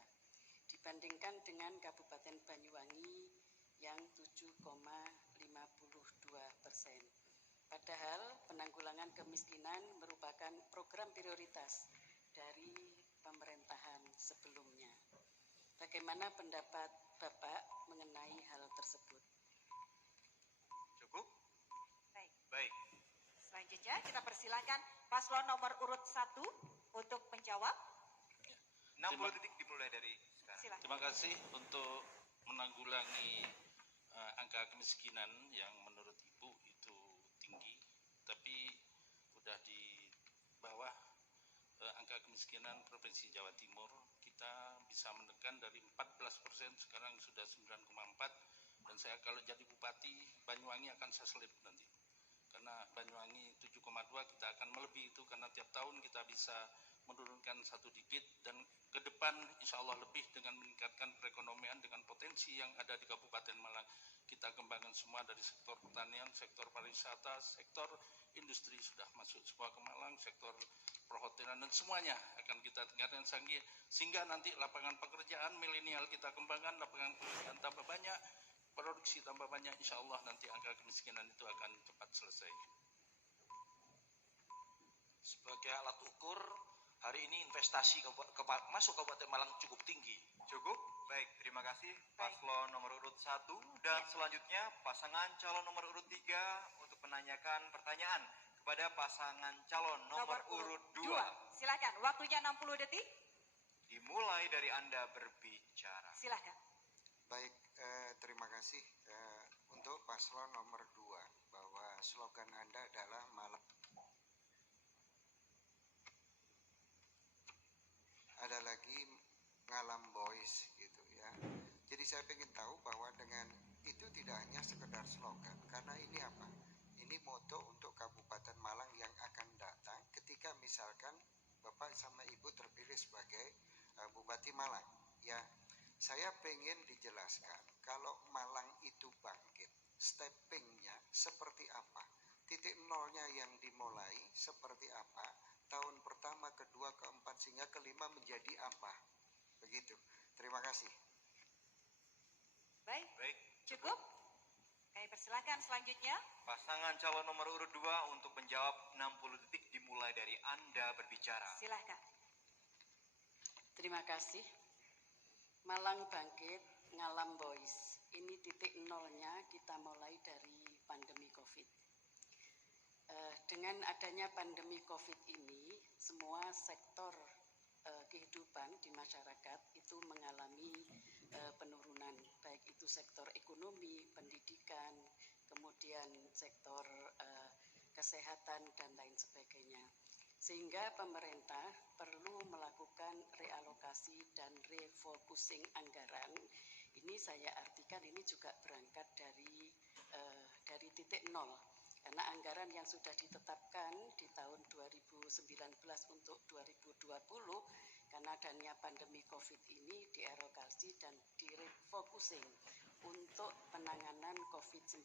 Dibandingkan dengan Kabupaten Banyuwangi yang 7,52%. Padahal penanggulangan kemiskinan merupakan program prioritas dari pemerintahan sebelumnya. Bagaimana pendapat Bapak mengenai hal tersebut? Cukup? Baik. Baik. Selanjutnya kita persilakan paslon nomor urut 1 untuk menjawab. 60 detik dimulai dari sekarang. Silakan. Terima kasih untuk menanggulangi angka kemiskinan yang menurut Ibu itu tinggi, tapi udah di bawah angka kemiskinan Provinsi Jawa Timur. Kita bisa menekan dari 14% sekarang sudah 9,4, dan saya kalau jadi bupati Banyuwangi akan saya selip nanti. Karena Banyuwangi 7,2 kita akan melebihi itu, karena tiap tahun kita bisa menurunkan 1 digit, dan ke depan insya Allah lebih dengan meningkatkan perekonomian dengan potensi yang ada di Kabupaten Malang. Kita kembangkan semua dari sektor pertanian, sektor pariwisata, sektor industri sudah masuk semua ke Malang, sektor perhotelan dan semuanya akan kita tingkatkan sehingga nanti lapangan pekerjaan milenial kita kembangkan, lapangan pekerjaan tambah banyak, produksi tambah banyak, insya Allah nanti angka kemiskinan itu akan cepat selesai. Sebagai alat ukur, hari ini investasi masuk Kabupaten Malang cukup tinggi. Cukup? Baik, terima kasih paslon nomor urut 1 dan selanjutnya pasangan calon nomor urut 3 untuk menanyakan pertanyaan kepada pasangan calon nomor urut 2. Silakan, waktunya 60 detik. Dimulai dari Anda berbicara. Silakan. Baik, terima kasih untuk paslon nomor 2 bahwa slogan Anda adalah Malang. Ada lagi Ngalam Boys gitu ya. Jadi saya ingin tahu bahwa dengan itu tidak hanya sekedar slogan, karena ini apa? Ini moto untuk Kabupaten Malang yang akan datang ketika misalkan Bapak sama Ibu terpilih sebagai Bupati Malang ya. Saya pengen dijelaskan kalau Malang itu bangkit, steppingnya seperti apa, titik nolnya yang dimulai seperti apa, tahun pertama, kedua, keempat, sehingga kelima menjadi apa. Begitu. Terima kasih. Baik. Baik. Cukup? Kami persilakan selanjutnya. Pasangan calon nomor urut 2 untuk menjawab 60 detik dimulai dari Anda berbicara. Silakan. Terima kasih. Malang bangkit, Ngalam Boys. Ini titik nolnya kita mulai dari pandemi COVID. Dengan adanya pandemi COVID ini, semua sektor kehidupan di masyarakat itu mengalami penurunan, baik itu sektor ekonomi, pendidikan, kemudian sektor kesehatan dan lain sebagainya. Sehingga pemerintah perlu melakukan realokasi dan refocusing anggaran. Ini saya artikan ini juga berangkat dari titik nol. Karena anggaran yang sudah ditetapkan di tahun 2019 untuk 2020 karena adanya pandemi COVID ini direlokasi dan direfocusing untuk penanganan COVID-19,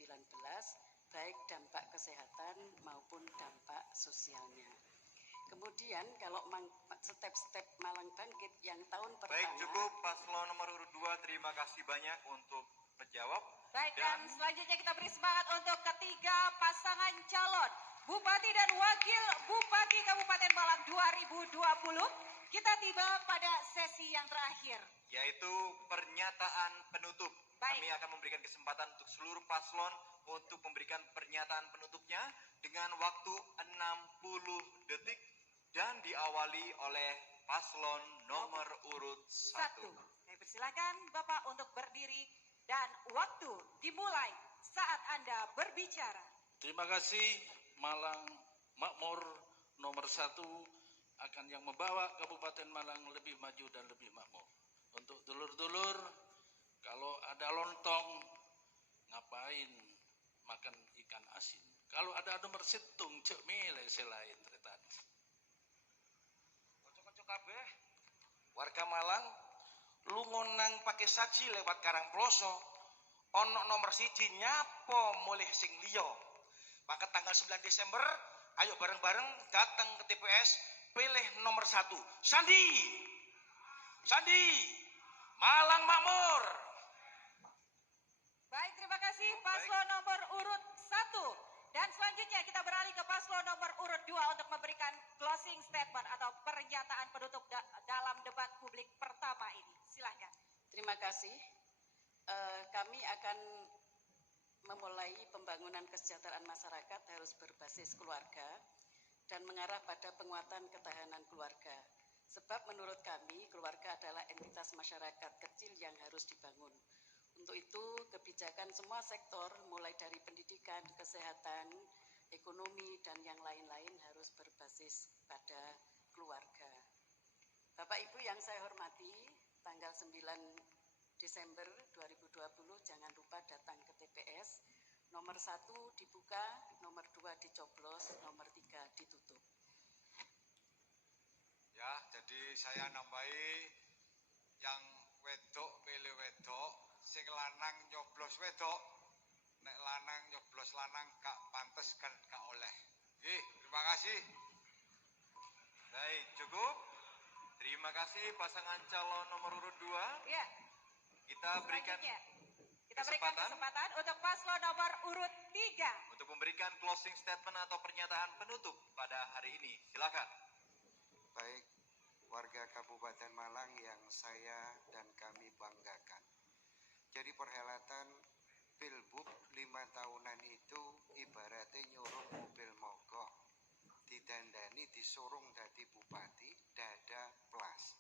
baik dampak kesehatan maupun dampak sosialnya. Kemudian kalau step-step Malang Bangkit yang tahun pertama. Baik, cukup paslon nomor urut 2, terima kasih banyak untuk menjawab. Baik, dan selanjutnya kita beri semangat untuk ketiga pasangan calon Bupati dan Wakil Bupati Kabupaten Malang 2020. Kita tiba pada sesi yang terakhir, yaitu pernyataan penutup. Baik. Kami akan memberikan kesempatan untuk seluruh paslon untuk memberikan pernyataan penutupnya dengan waktu 60 detik dan diawali oleh paslon nomor urut 1. Saya persilakan Bapak untuk berdiri dan waktu dimulai saat Anda berbicara. Terima kasih. Malang Makmur nomor 1 akan yang membawa Kabupaten Malang lebih maju dan lebih makmur. Untuk dulur-dulur, kalau ada lontong, ngapain makan ikan asin? Kalau ada nomor situng, cek milih selain tretan. Kocok-kocok kabeh, warga Malang, lu ngonang pakai saji lewat Karang Ploso, ono nomor siji nyapo mulih sing liya. Maka tanggal 9 Desember, ayo bareng-bareng datang ke TPS, pilih nomor 1. Sandi! Sandi! Malang Makmur! Baik, terima kasih paslon nomor urut 1. Dan selanjutnya kita beralih ke paslon nomor urut 2 untuk memberikan closing statement atau pernyataan penutup dalam debat publik pertama ini. Silahkan. Terima kasih. Kami akan memulai pembangunan kesejahteraan masyarakat harus berbasis keluarga dan mengarah pada penguatan ketahanan keluarga. Sebab menurut kami keluarga adalah entitas masyarakat kecil yang harus dibangun. Untuk itu kebijakan semua sektor mulai dari pendidikan, kesehatan, ekonomi dan yang lain-lain harus berbasis pada keluarga. Bapak Ibu yang saya hormati, tanggal 9 Desember 2020 jangan lupa datang ke TPS. Nomor 1 dibuka, nomor 2 dicoblos, nomor 3 ditutup. Ya, jadi saya nambahi yang wedok pilih wedok, sing lanang nyoblos wedok, nek lanang nyoblos lanang gak pantes kan gak oleh. Nggih, terima kasih. Baik, cukup. Terima kasih pasangan calon nomor urut 2. Ya. Kita berikan kesempatan untuk paslon nomor urut 3 untuk memberikan closing statement atau pernyataan penutup pada hari ini. Silakan. Baik, warga Kabupaten Malang yang saya dan kami banggakan. Jadi perhelatan Pilbub 5 tahunan itu ibaratnya nyurung mobil mogok. Didandani disurung dadi bupati, dada plus.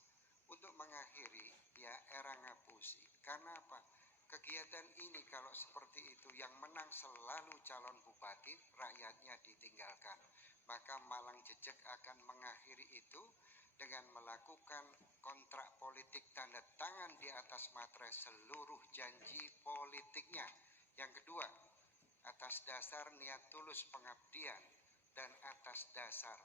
Untuk mengakhiri ya era ngapusi. Karena apa? Kegiatan ini kalau seperti itu yang menang selalu calon bupati, rakyatnya ditinggalkan. Maka Malang Jejek akan mengakhiri itu dengan melakukan kontrak politik tanda tangan di atas materai seluruh janji politiknya. Yang kedua, atas dasar niat tulus pengabdian dan atas dasar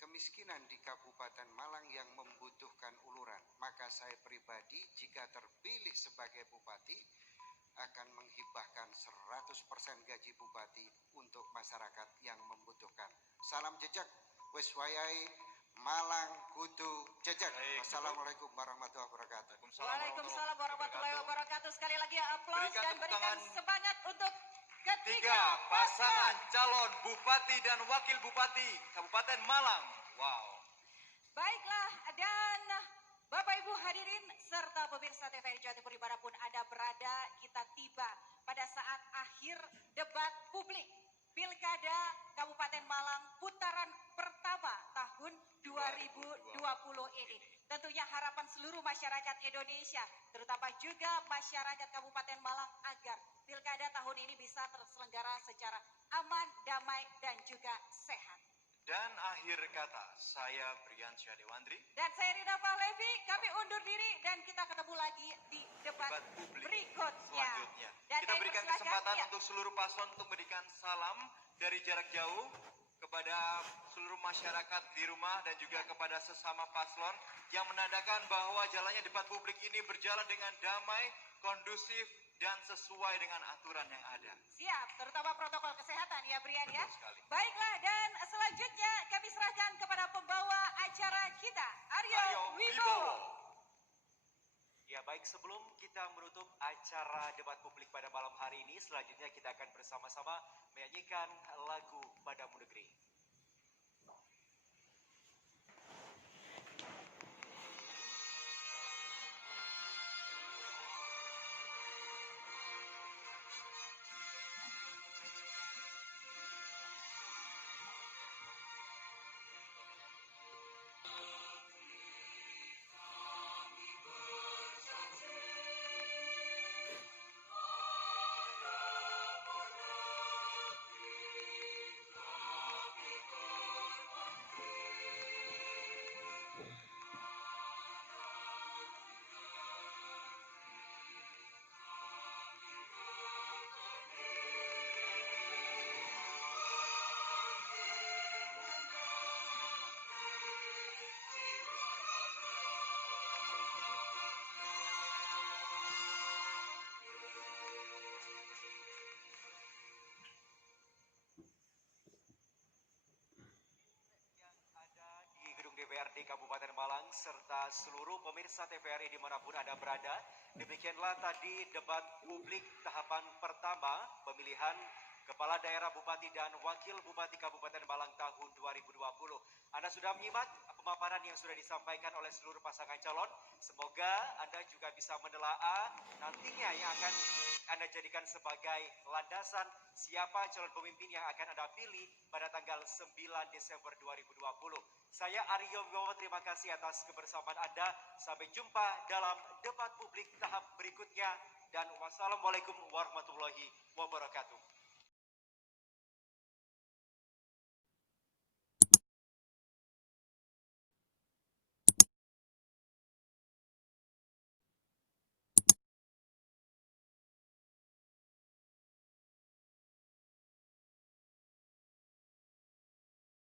kemiskinan di Kabupaten Malang yang membutuhkan uluran, maka saya pribadi jika terpilih sebagai bupati akan menghibahkan 100% gaji bupati untuk masyarakat yang membutuhkan. Salam jejak, wis wayahe Malang kudu jejak. Wassalamualaikum warahmatullahi wabarakatuh. Waalaikumsalam warahmatullahi wabarakatuh. Sekali lagi aplaus dan berikan semangat untuk ketiga pasangan calon bupati dan wakil bupati Kabupaten Malang. Wow. Baiklah, dan Bapak Ibu hadirin serta pemirsa TVRI Jawa Timur dimanapun Anda berada, kita tiba pada saat akhir debat publik Pilkada Kabupaten Malang putaran pertama tahun 2020 ini. Tentunya harapan seluruh masyarakat Indonesia, terutama juga masyarakat Kabupaten Malang agar Pilkada tahun ini bisa terselenggara secara aman, damai, dan juga sehat. Dan akhir kata, saya Brian Syadewandri. Dan saya Rina Pahlevi, kami undur diri dan kita ketemu lagi di debat berikutnya. Selanjutnya. Dan kita berikan silakan, kesempatan ya. untuk seluruh paslon untuk memberikan salam dari jarak jauh. kepada seluruh masyarakat di rumah dan juga kepada sesama paslon yang menandakan bahwa jalannya debat publik ini berjalan dengan damai, kondusif, dan sesuai dengan aturan yang ada. Siap, terutama protokol kesehatan ya Brian ya. Betul sekali. Baiklah, dan selanjutnya kami serahkan kepada pembawa acara kita, Aryo Wibowo. Ya baik, sebelum kita menutup acara debat publik pada malam hari ini, selanjutnya kita akan bersama-sama menyanyikan lagu Padamu Negeri. DPRD Kabupaten Malang serta seluruh pemirsa TVRI dimanapun Anda berada. Demikianlah tadi debat publik tahapan pertama pemilihan Kepala Daerah Bupati dan Wakil Bupati Kabupaten Malang tahun 2020. Anda sudah menyimak pemaparan yang sudah disampaikan oleh seluruh pasangan calon. Semoga Anda juga bisa menelaah nantinya yang akan Anda jadikan sebagai landasan siapa calon pemimpin yang akan Anda pilih pada tanggal 9 Desember 2020. Saya Aryo Wibowo, terima kasih atas kebersamaan Anda. Sampai jumpa dalam debat publik tahap berikutnya. Dan wassalamualaikum warahmatullahi wabarakatuh.